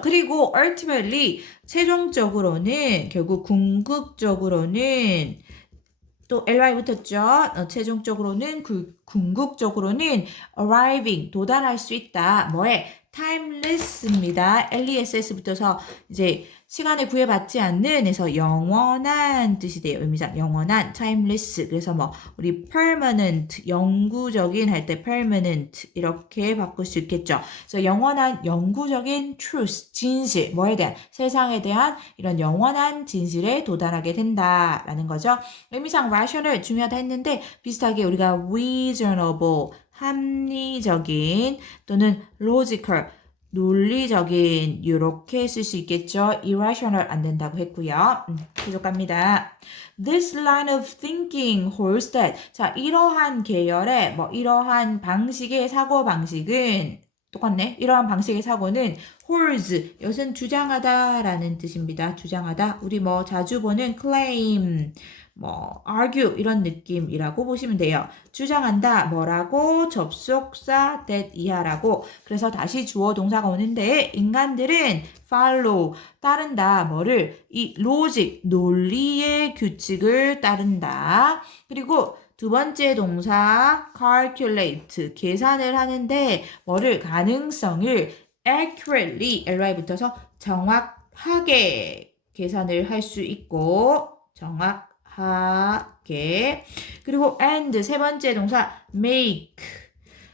그리고 ultimately 최종적으로는 결국 궁극적으로는 또 ly 붙었죠. 최종적으로는 궁극적으로는 arriving 도달할 수 있다. 뭐에? timeless입니다. less 붙어서 이제 시간에 구애받지 않는 에서 영원한 뜻이 돼요. 의미상 영원한 timeless. 그래서 뭐 우리 permanent 영구적인 할 때 permanent 이렇게 바꿀 수 있겠죠. 그래서 영원한 영구적인 truth 진실 뭐에 대한 세상에 대한 이런 영원한 진실에 도달하게 된다라는 거죠. 의미상 rational 중요하다 했는데 비슷하게 우리가 reasonable 합리적인 또는 logical 논리적인 이렇게 쓸 수 있겠죠. irrational 안 된다고 했고요. 계속 갑니다. This line of thinking holds that 자 이러한 계열의 뭐 이러한 방식의 사고 방식은 똑같네. 이러한 방식의 사고는 holds 이것은 주장하다라는 뜻입니다. 주장하다. 우리 뭐 자주 보는 claim 뭐 argue 이런 느낌이라고 보시면 돼요. 주장한다 뭐라고 접속사 that 이하라고 그래서 다시 주어 동사가 오는데 인간들은 follow 따른다 뭐를 이 logic 논리의 규칙을 따른다. 그리고 두 번째 동사 calculate 계산을 하는데 뭐를 가능성을 accurately ly 붙어서 정확하게 계산을 할 수 있고 정확하게 그리고 and 세 번째 동사 make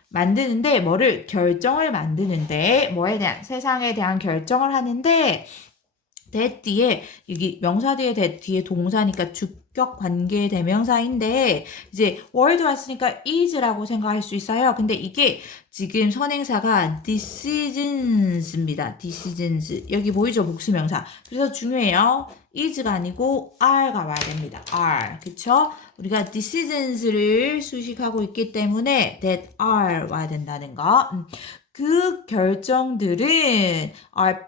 만드는데 뭐를 결정을 만드는데 뭐에 대한 세상에 대한 결정을 하는데 that 뒤에 여기 명사 뒤에 that 뒤에 동사니까 주격 관계 대명사인데 이제 word 왔으니까 is라고 생각할 수 있어요. 근데 이게 지금 선행사가 decisions입니다. decisions 여기 보이죠? 복수명사. 그래서 중요해요. is가 아니고 are가 와야 됩니다. are 그쵸? 우리가 decisions를 수식하고 있기 때문에 that are 와야 된다는 거. 그 결정들은 are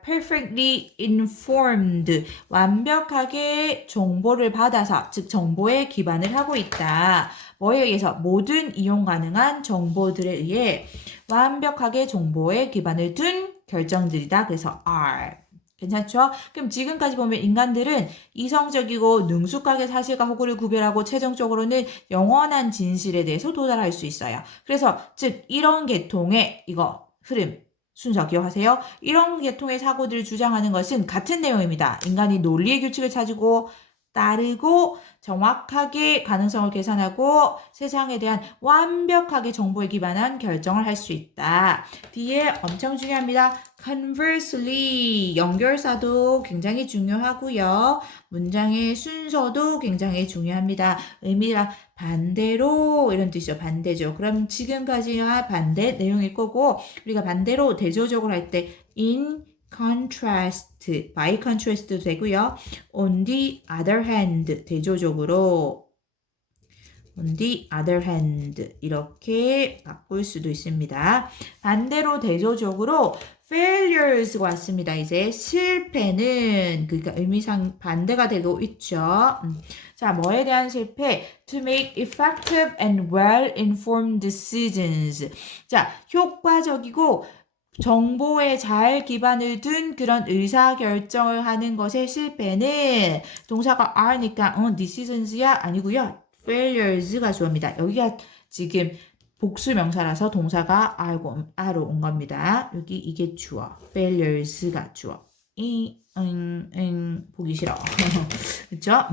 perfectly informed 완벽하게 정보를 받아서 즉 정보에 기반을 하고 있다. 뭐에 의해서 모든 이용 가능한 정보들에 의해 완벽하게 정보에 기반을 둔 결정들이다. 그래서 are 괜찮죠? 그럼 지금까지 보면 인간들은 이성적이고 능숙하게 사실과 허구를 구별하고 최종적으로는 영원한 진실에 대해서 도달할 수 있어요. 그래서 즉 이런 계통의 이거 흐름, 순서 기억하세요? 이런 계통의 사고들을 주장하는 것은 같은 내용입니다. 인간이 논리의 규칙을 찾고 따르고 정확하게 가능성을 계산하고 세상에 대한 완벽하게 정보에 기반한 결정을 할 수 있다. 뒤에 엄청 중요합니다. Conversely, 연결사도 굉장히 중요하고요. 문장의 순서도 굉장히 중요합니다. 의미가 반대로 이런 뜻이죠. 반대죠. 그럼 지금까지와 반대 내용일 거고 우리가 반대로 대조적으로 할 때 in contrast, by contrast도 되고요. on the other hand 대조적으로 on the other hand 이렇게 바꿀 수도 있습니다. 반대로 대조적으로 failures가 왔습니다. 이제 실패는 그러니까 의미상 반대가 되고 있죠. 자, 뭐에 대한 실패? To make effective and well-informed decisions. 자, 효과적이고 정보에 잘 기반을 둔 그런 의사결정을 하는 것의 실패는 동사가 are니까 decisions야 아니고요. failures가 주어입니다. 여기가 지금 복수 명사라서 동사가 R로 온 겁니다. 여기 이게 주어. failures가 주어. 보기 싫어. 그쵸?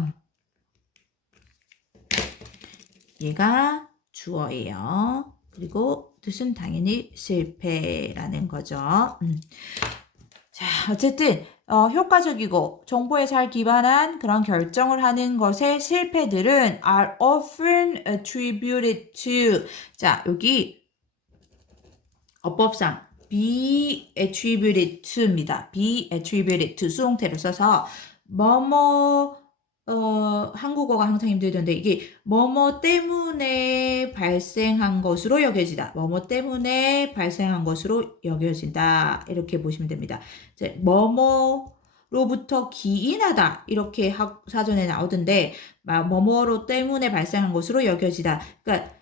얘가 주어예요. 그리고 뜻은 당연히 실패라는 거죠. 자, 어쨌든 효과적이고 정보에 잘 기반한 그런 결정을 하는 것의 실패들은 are often attributed to 자, 여기 어법상 be attributed to입니다. be attributed to 수동태를 써서 한국어가 항상 힘들던데 이게 뭐뭐 때문에 발생한 것으로 여겨지다. 뭐뭐 때문에 발생한 것으로 여겨진다. 이렇게 보시면 됩니다. 이제 뭐뭐로부터 기인하다. 이렇게 사전에 나오던데 뭐뭐로 때문에 발생한 것으로 여겨지다. 그러니까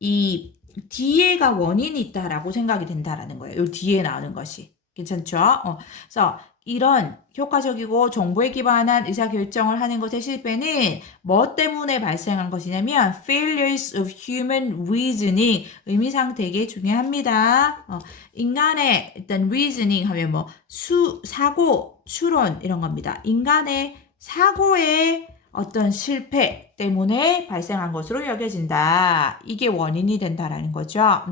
이 뒤에가 원인이 있다라고 생각이 된다라는 거예요. 이 뒤에 나오는 것이. 괜찮죠? 그래서 이런 효과적이고 정보에 기반한 의사결정을 하는 것의 실패는 뭐 때문에 발생한 것이냐면 failures of human reasoning 의미상 되게 중요합니다. 인간의 일단 reasoning 하면 뭐 사고, 추론 이런 겁니다. 인간의 사고의 어떤 실패 때문에 발생한 것으로 여겨진다. 이게 원인이 된다라는 거죠.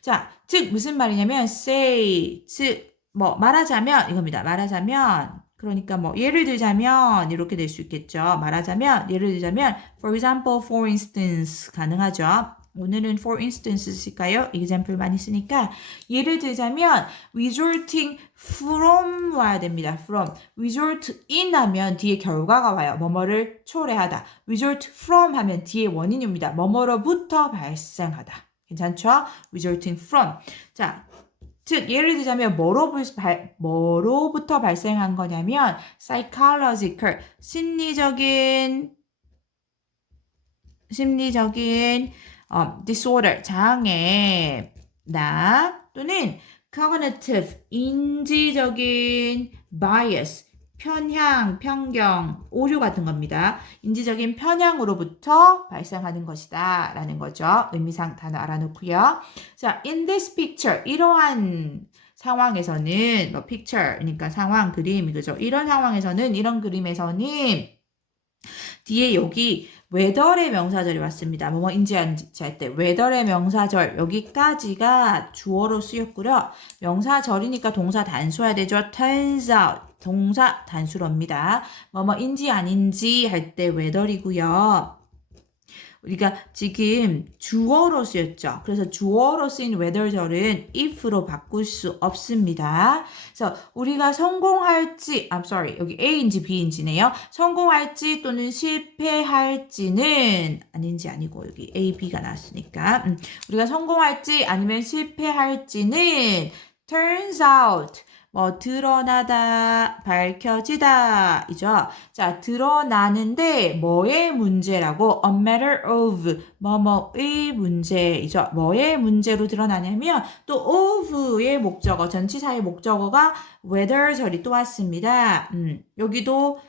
자, 즉 무슨 말이냐면 say, 즉 뭐 말하자면 이겁니다. 말하자면 그러니까 뭐 예를 들자면 이렇게 될 수 있겠죠. 말하자면 예를 들자면 for example, for instance 가능하죠. 오늘은 for instance 쓸까요? example 많이 쓰니까 예를 들자면 resorting from 와야 됩니다. from resort in 하면 뒤에 결과가 와요. 뭐뭐를 초래하다. resort from 하면 뒤에 원인이 옵니다. 뭐뭐로부터 발생하다. 괜찮죠? resorting from. 자, 즉 예를 들자면 뭐로부터 발생한 거냐면 psychological 심리적인 disorder 장애나 또는 cognitive 인지적인 bias 편향, 편견, 오류 같은 겁니다. 인지적인 편향으로부터 발생하는 것이다 라는 거죠. 의미상 단어 알아놓고요. 자, in this picture 이러한 상황에서는 뭐 picture 그러니까 상황, 그림 그죠? 이런 상황에서는 이런 그림에서는 뒤에 여기 weather의 명사절이 왔습니다. 뭐뭐인지 아닌지 할 때 weather의 명사절 여기까지가 주어로 쓰였고요. 명사절이니까 동사 단수해야 되죠. turns out 동사 단수로입니다. 뭐뭐인지 아닌지 할 때 weather이고요. 우리가 지금 주어로 쓰였죠. 그래서 주어로 쓰인 weather절은 if로 바꿀 수 없습니다. 그래서 우리가 성공할지, I'm sorry, 여기 A인지 B인지네요. 성공할지 또는 실패할지는 아닌지 아니고 여기 A, B가 나왔으니까 우리가 성공할지 아니면 실패할지는 turns out 뭐 드러나다, 밝혀지다 이죠. 자, 드러나는데 뭐의 문제라고? A matter of 뭐뭐의 문제이죠. 뭐의 문제로 드러나냐면 또 of의 목적어, 전치사의 목적어가 whether절이 또 왔습니다. 여기도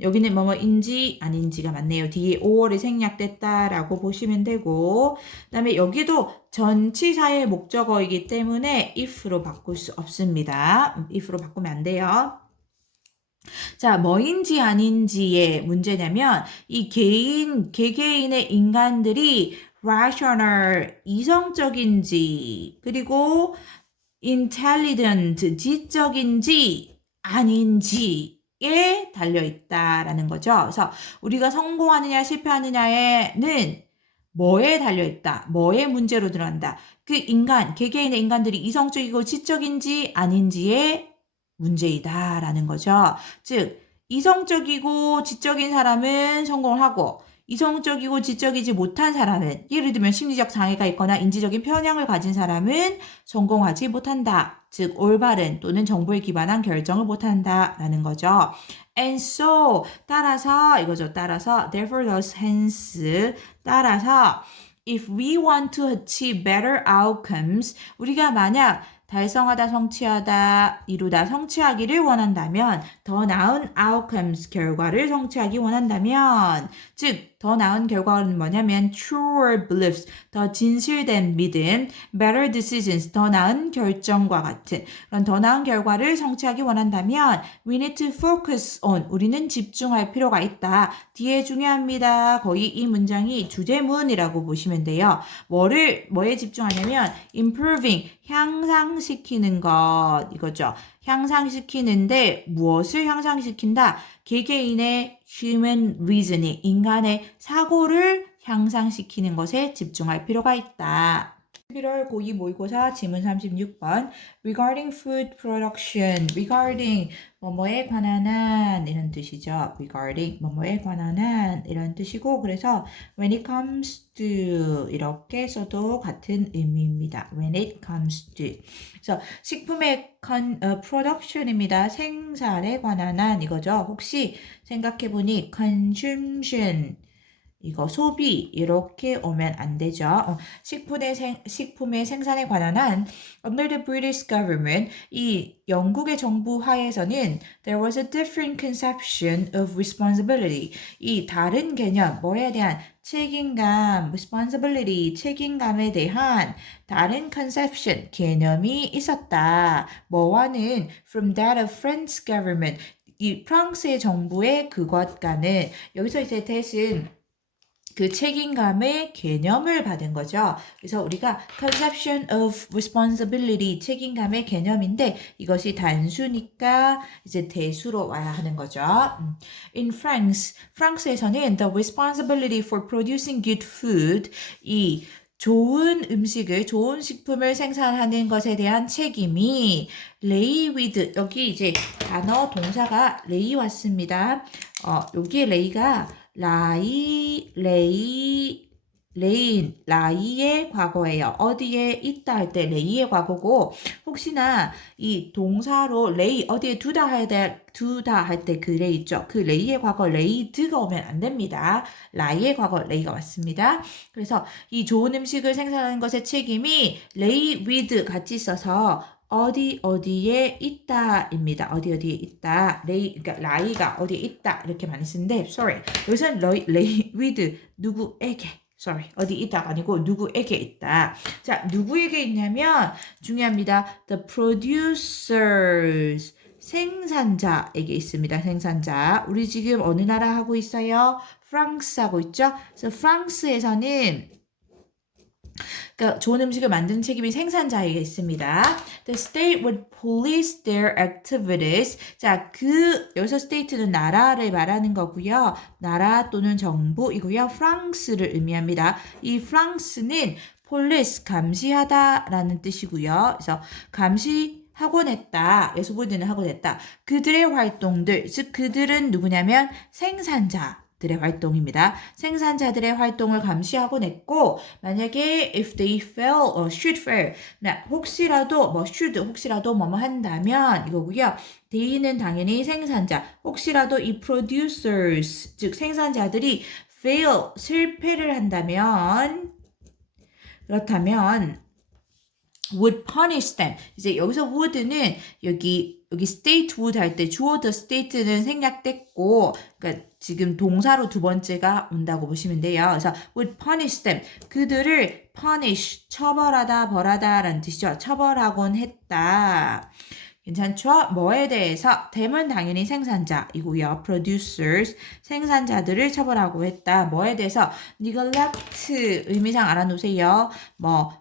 여기는 뭐뭐인지 아닌지가 맞네요. 뒤에 5월이 생략됐다라고 보시면 되고 그 다음에 여기도 전치사의 목적어이기 때문에 if로 바꿀 수 없습니다. if로 바꾸면 안 돼요. 자, 뭐인지 아닌지의 문제냐면 이 개개인의 인간들이 rational, 이성적인지 그리고 intelligent, 지적인지 아닌지에 달려있다라는 거죠. 그래서 우리가 성공하느냐 실패하느냐에는 뭐에 달려있다. 뭐의 문제로 드러난다. 그 개개인의 인간들이 이성적이고 지적인지 아닌지의 문제이다라는 거죠. 즉, 이성적이고 지적인 사람은 성공을 하고 이성적이고 지적이지 못한 사람은 예를 들면 심리적 장애가 있거나 인지적인 편향을 가진 사람은 성공하지 못한다. 즉 올바른 또는 정보에 기반한 결정을 못한다라는 거죠. And so 따라서 이거죠. 따라서 therefore thus hence 따라서 if we want to achieve better outcomes 우리가 만약 달성하다, 성취하다, 이루다, 성취하기를 원한다면 더 나은 outcomes, 결과를 성취하기 원한다면 즉, 더 나은 결과는 뭐냐면 truer beliefs, 더 진실된 믿음, better decisions, 더 나은 결정과 같은 그런 더 나은 결과를 성취하기 원한다면 we need to focus on, 우리는 집중할 필요가 있다. 뒤에 중요합니다. 거의 이 문장이 주제문이라고 보시면 돼요. 뭐에 집중하냐면 improving, 향상시키는 것 이거죠. 향상시키는데 무엇을 향상시킨다? 개개인의 human reasoning, 인간의 사고를 향상시키는 것에 집중할 필요가 있다. 11월 고2 모의고사 지문 36번 regarding food production, regarding 뭐뭐에 관한 한 이런 뜻이죠. regarding 뭐뭐에 관한 한 이런 뜻이고 그래서 when it comes to 이렇게 써도 같은 의미입니다. when it comes to 그래서 식품의 production입니다. 생산에 관한 한 이거죠. 혹시 생각해보니 consumption 이거 소비 이렇게 오면 안 되죠. 식품의 생산에 관한 한 under the British government 이 영국의 정부 하에서는 there was a different conception of responsibility. 이 다른 개념 뭐에 대한 책임감, responsibility, 책임감에 대한 다른 conception, 개념이 있었다. 뭐와는 from that of French government. 이 프랑스의 정부의 그것과는 여기서 이제 대신 그 책임감의 개념을 받은 거죠. 그래서 우리가 conception of responsibility, 책임감의 개념인데 이것이 단수니까 이제 대수로 와야 하는 거죠. In France, 프랑스에서는 the responsibility for producing good food, 이 좋은 음식을, 좋은 식품을 생산하는 것에 대한 책임이 lay with, 여기 이제 단어 동사가 lay 왔습니다. 여기 lay가 라이의 과거예요. 어디에 있다 할 때 레이의 과거고 혹시나 이 동사로 레이 어디에 두다 할 때 그 레이 있죠. 그 레이의 과거 레이드가 오면 안 됩니다. 라이의 과거 레이가 왔습니다. 그래서 이 좋은 음식을 생산하는 것의 책임이 레이 with 같이 써서 어디에 있다입니다. 어디에 있다. 그러니까 라이가 어디에 있다 이렇게 많이 쓰는데 sorry. 여기서는 레이 with 누구에게 어디 있다가 아니고 누구에게 있다. 자, 누구에게 있냐면 중요합니다. The producers 생산자에게 있습니다. 생산자. 우리 지금 어느 나라 하고 있어요? 프랑스 하고 있죠? 그래서 프랑스에서는 그러니까 좋은 음식을 만드는 책임이 생산자에게 있습니다. The state would police their activities. 자, 여기서 state는 나라를 말하는 거고요. 나라 또는 정부이고요. 프랑스를 의미합니다. 이 프랑스는 police, 감시하다라는 뜻이고요. 그래서 감시하곤 했다. 예수보드는 하곤 했다. 그들의 활동들, 즉 그들은 누구냐면 생산자들의 활동입니다. 생산자들의 활동을 감시하곤 했고 만약에 if they fail or should fail 혹시라도 혹시라도 뭐뭐 한다면 이거고요. they는 당연히 생산자 혹시라도 이 producers 즉 생산자들이 fail 실패를 한다면 그렇다면 would punish them. 이제 여기서 would는 여기 state would 할 때 주어 the state는 생략됐고 그러니까 지금 동사로 두 번째가 온다고 보시면 돼요. 그래서 would punish them. 그들을 punish, 처벌하다, 벌하다라는 뜻이죠. 처벌하곤 했다. 괜찮죠? 뭐에 대해서? them은 당연히 생산자이고요. producers, 생산자들을 처벌하고 했다. 뭐에 대해서? neglect, 의미상 알아놓으세요.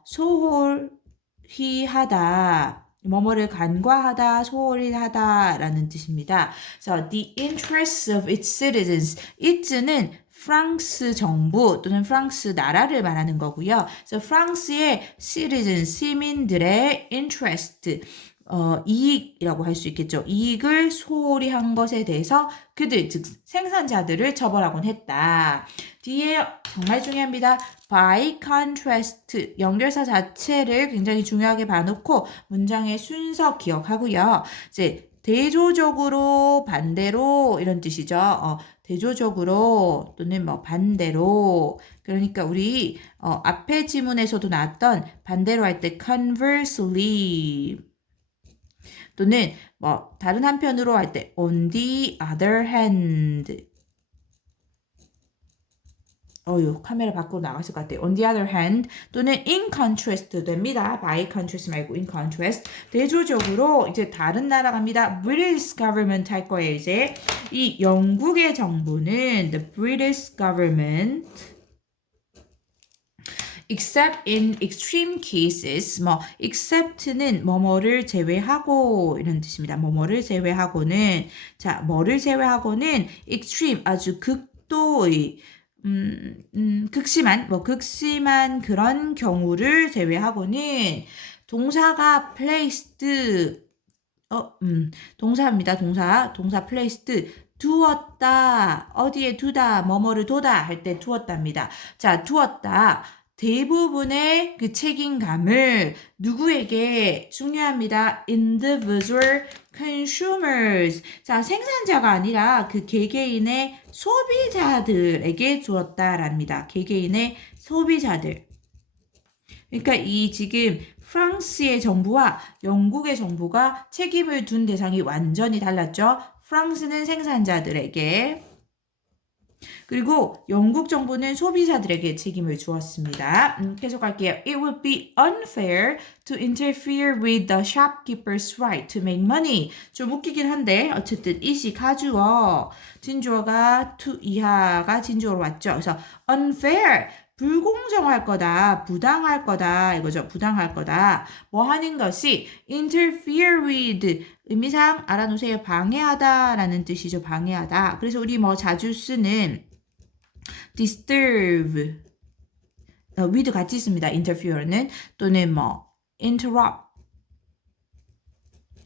소홀히 하다. 뭐뭐를 간과하다, 소홀히 하다라는 뜻입니다. 그래서 the interests of its citizens. it는 프랑스 정부 또는 프랑스 나라를 말하는 거고요. 그래서 프랑스의 citizen, 시민들의 interest, 이익이라고 할 수 있겠죠. 이익을 소홀히 한 것에 대해서 그들, 즉 생산자들을 처벌하곤 했다. 뒤에 정말 중요합니다. by contrast, 연결사 자체를 굉장히 중요하게 봐놓고 문장의 순서 기억하고요. 이제 대조적으로, 반대로 이런 뜻이죠. 대조적으로 또는 반대로. 그러니까 우리 앞에 지문에서도 나왔던 반대로 할 때 conversely 또는 다른 한편으로 할 때 on the other hand. 카메라 밖으로 나갔을 것 같아요. on the other hand 또는 in contrast 됩니다. by contrast 말고 in contrast. 대조적으로 이제 다른 나라 갑니다. British government 할 거예요. 이제 이 영국의 정부는 the British government except in extreme cases, except는 뭐뭐를 제외하고 이런 뜻입니다. 뭐뭐를 제외하고는 뭐를 제외하고는 extreme 아주 극도의 극심한 그런 경우를 제외하고는 동사가 placed 동사입니다. 동사 placed 두었다. 어디에 두다, 뭐뭐를 둬다 할 때 두었답니다. 자, 두었다. 대부분의 그 책임감을 누구에게 중요합니다. individual consumers. 자, 생산자가 아니라 그 개개인의 소비자들에게 주었다랍니다. 개개인의 소비자들. 그러니까 이 지금 프랑스의 정부와 영국의 정부가 책임을 둔 대상이 완전히 달랐죠. 프랑스는 생산자들에게, 그리고 영국 정부는 소비자들에게 책임을 주었습니다. 계속할게요. It would be unfair to interfere with the shopkeeper's right to make money. 좀 웃기긴 한데 어쨌든 이시 가주어 진주어가 to 이하가 진주어로 왔죠. 그래서 unfair 불공정할 거다, 부당할 거다, 이거죠. 부당할 거다. 뭐 하는 것이 interfere with 의미상 알아놓으세요. 방해하다라는 뜻이죠. 방해하다. 그래서 우리 뭐 자주 쓰는 disturb, with 같이 씁니다. interfere는 또는 뭐 interrupt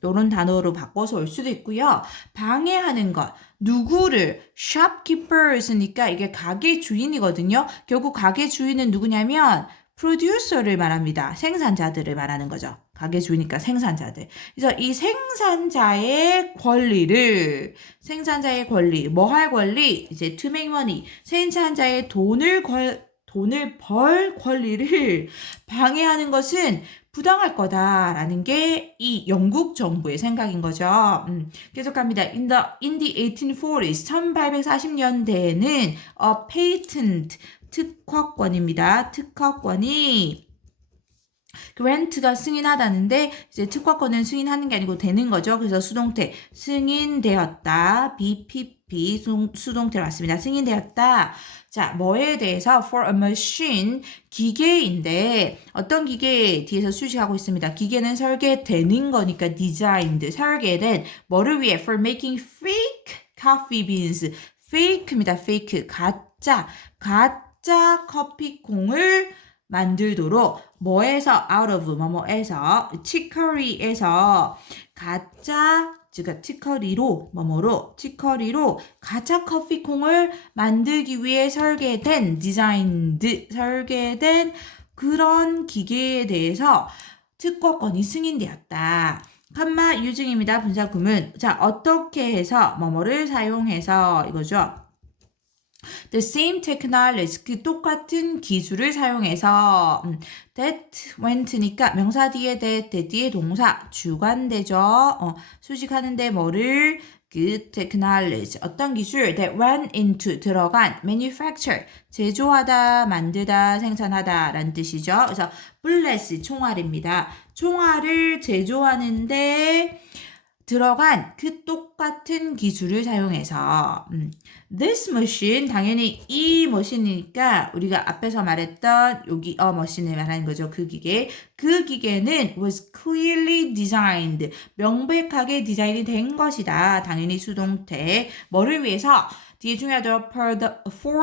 이런 단어로 바꿔서 올 수도 있고요. 방해하는 것, 누구를 shopkeepers니까 이게 가게 주인이거든요. 결국 가게 주인은 누구냐면 프로듀서를 말합니다. 생산자들을 말하는 거죠. 가게 주니까 생산자들. 그래서 이 생산자의 권리, 뭐 할 권리? 이제 to make money. 생산자의 돈을 벌 권리를 방해하는 것은 부당할 거다라는 게 이 영국 정부의 생각인 거죠. 계속합니다. In the 1840s, 1840년대에는 a patent, 특허권입니다. 특허권이 grant가 승인하다는데 이제 특허권은 승인하는 게 아니고 되는 거죠. 그래서 수동태 승인되었다. BPP 수동태로 왔습니다. 승인되었다. 자, 뭐에 대해서 for a machine 기계인데 어떤 기계 뒤에서 수식하고 있습니다. 기계는 설계되는 거니까 designed 설계된 뭐를 위해 for making fake coffee beans fake입니다. fake 가짜 커피콩을 만들도록 뭐에서 out of 뭐뭐에서 chicory에서 가짜 치커리로 가짜 커피콩을 만들기 위해 설계된 그런 기계에 대해서 특허권이 승인되었다. 칸마 유증입니다. 분사 구문. 자, 어떻게 해서 뭐뭐를 사용해서 이거죠. The same technology, 그 똑같은 기술을 사용해서 that went니까 명사 뒤에 that 뒤에 동사 주관되죠. 수식하는데 뭐를 그 technology 어떤 기술 that went into 들어간 manufacture 제조하다 만들다 생산하다 라는 뜻이죠. 그래서 bullet 총알입니다. 총알을 제조하는데 들어간 그 똑같은 기술을 사용해서 this machine 당연히 이 머신이니까 우리가 앞에서 말했던 여기 머신을 말하는 거죠. 그 기계는 was clearly designed 명백하게 디자인이 된 것이다. 당연히 수동태 뭐를 위해서 뒤에 중요하죠. For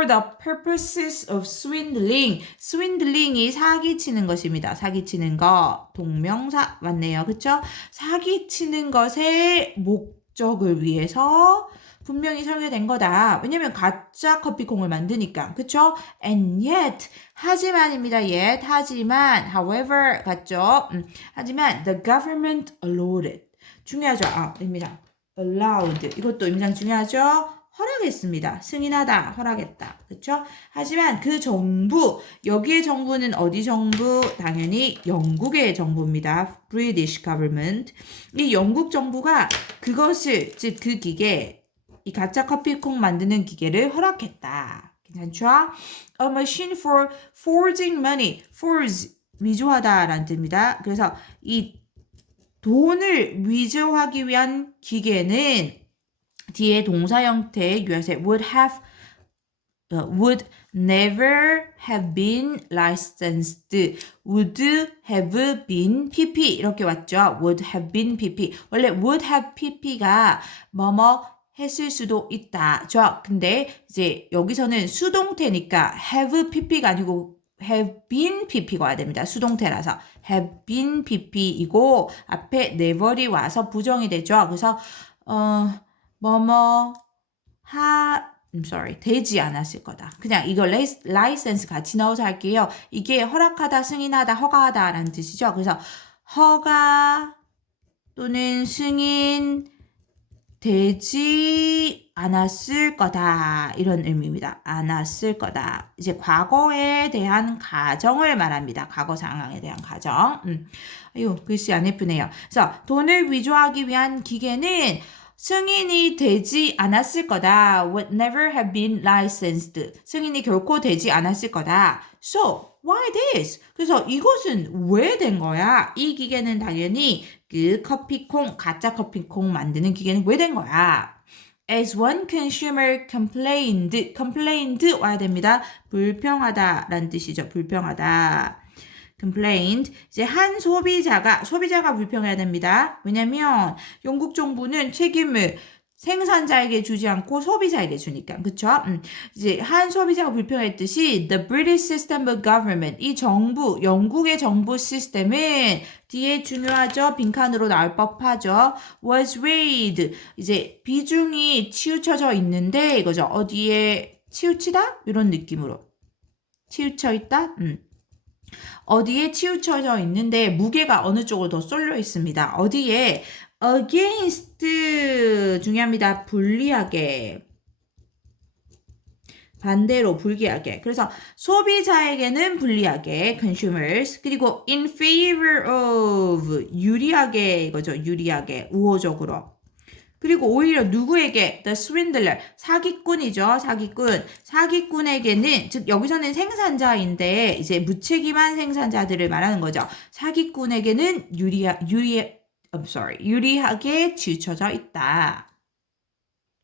the purposes of swindling. swindling이 사기치는 것입니다. 사기치는 거. 동명사 맞네요. 그쵸? 사기치는 것의 목적을 위해서 분명히 설계된 거다. 왜냐면 가짜 커피콩을 만드니까. 그쵸? And yet. 하지만입니다. yet. 하지만. however. 같죠? 하지만 the government allowed it. 중요하죠. 의미상. allowed. 이것도 의미상 중요하죠? 허락했습니다. 승인하다, 허락했다. 그렇죠? 하지만 그 정부, 여기의 정부는 어디 정부? 당연히 영국의 정부입니다. British government. 이 영국 정부가 그것을, 즉 그 기계, 이 가짜 커피콩 만드는 기계를 허락했다. 괜찮죠? A machine for forging money. forge, 위조하다라는 뜻입니다. 그래서 이 돈을 위조하기 위한 기계는 뒤에 동사 형태의 유효세 would never have been licensed. would have been pp 이렇게 왔죠. would have been pp. 원래 would have pp가 뭐뭐 했을 수도 있다. 근데 이제 여기서는 수동태니까 have pp가 아니고 have been pp가 와야 됩니다. 수동태라서 have been pp이고 앞에 never이 와서 부정이 되죠. 그래서 뭐뭐 되지 않았을 거다. 그냥 이거 라이센스 같이 넣어서 할게요. 이게 허락하다, 승인하다, 허가하다 라는 뜻이죠. 그래서 허가 또는 승인 되지 않았을 거다. 이런 의미입니다. 않았을 거다. 이제 과거에 대한 가정을 말합니다. 과거 상황에 대한 가정. 아유, 글씨 안 예쁘네요. 그래서 돈을 위조하기 위한 기계는 승인이 되지 않았을 거다. Would never have been licensed. 승인이 결코 되지 않았을 거다. So, why this? 그래서 이것은 왜 된 거야? 이 기계는 당연히 그 커피콩, 가짜 커피콩 만드는 기계는 왜 된 거야? As one consumer complained 와야 됩니다. 불평하다라는 뜻이죠. 불평하다. complained. 이제 한 소비자가 불평해야 됩니다. 왜냐면 영국 정부는 책임을 생산자에게 주지 않고 소비자에게 주니까. 그쵸? 이제 한 소비자가 불평했듯이 the British system of government 이 정부, 영국의 정부 시스템은 뒤에 중요하죠. 빈칸으로 나올 법하죠. was weighed 이제 비중이 치우쳐져 있는데 이거죠. 어디에 치우치다? 이런 느낌으로. 치우쳐 있다? 어디에 치우쳐져 있는데 무게가 어느 쪽으로 더 쏠려 있습니다. 어디에 against 중요합니다. 불리하게 반대로 불리하게. 그래서 소비자에게는 불리하게 consumers 그리고 in favor of 유리하게 이거죠. 유리하게 우호적으로. 그리고 오히려 누구에게 the swindler 사기꾼이죠. 사기꾼에게는 즉 여기서는 생산자인데 이제 무책임한 생산자들을 말하는 거죠. 사기꾼에게는 유리하게 치우쳐져 있다.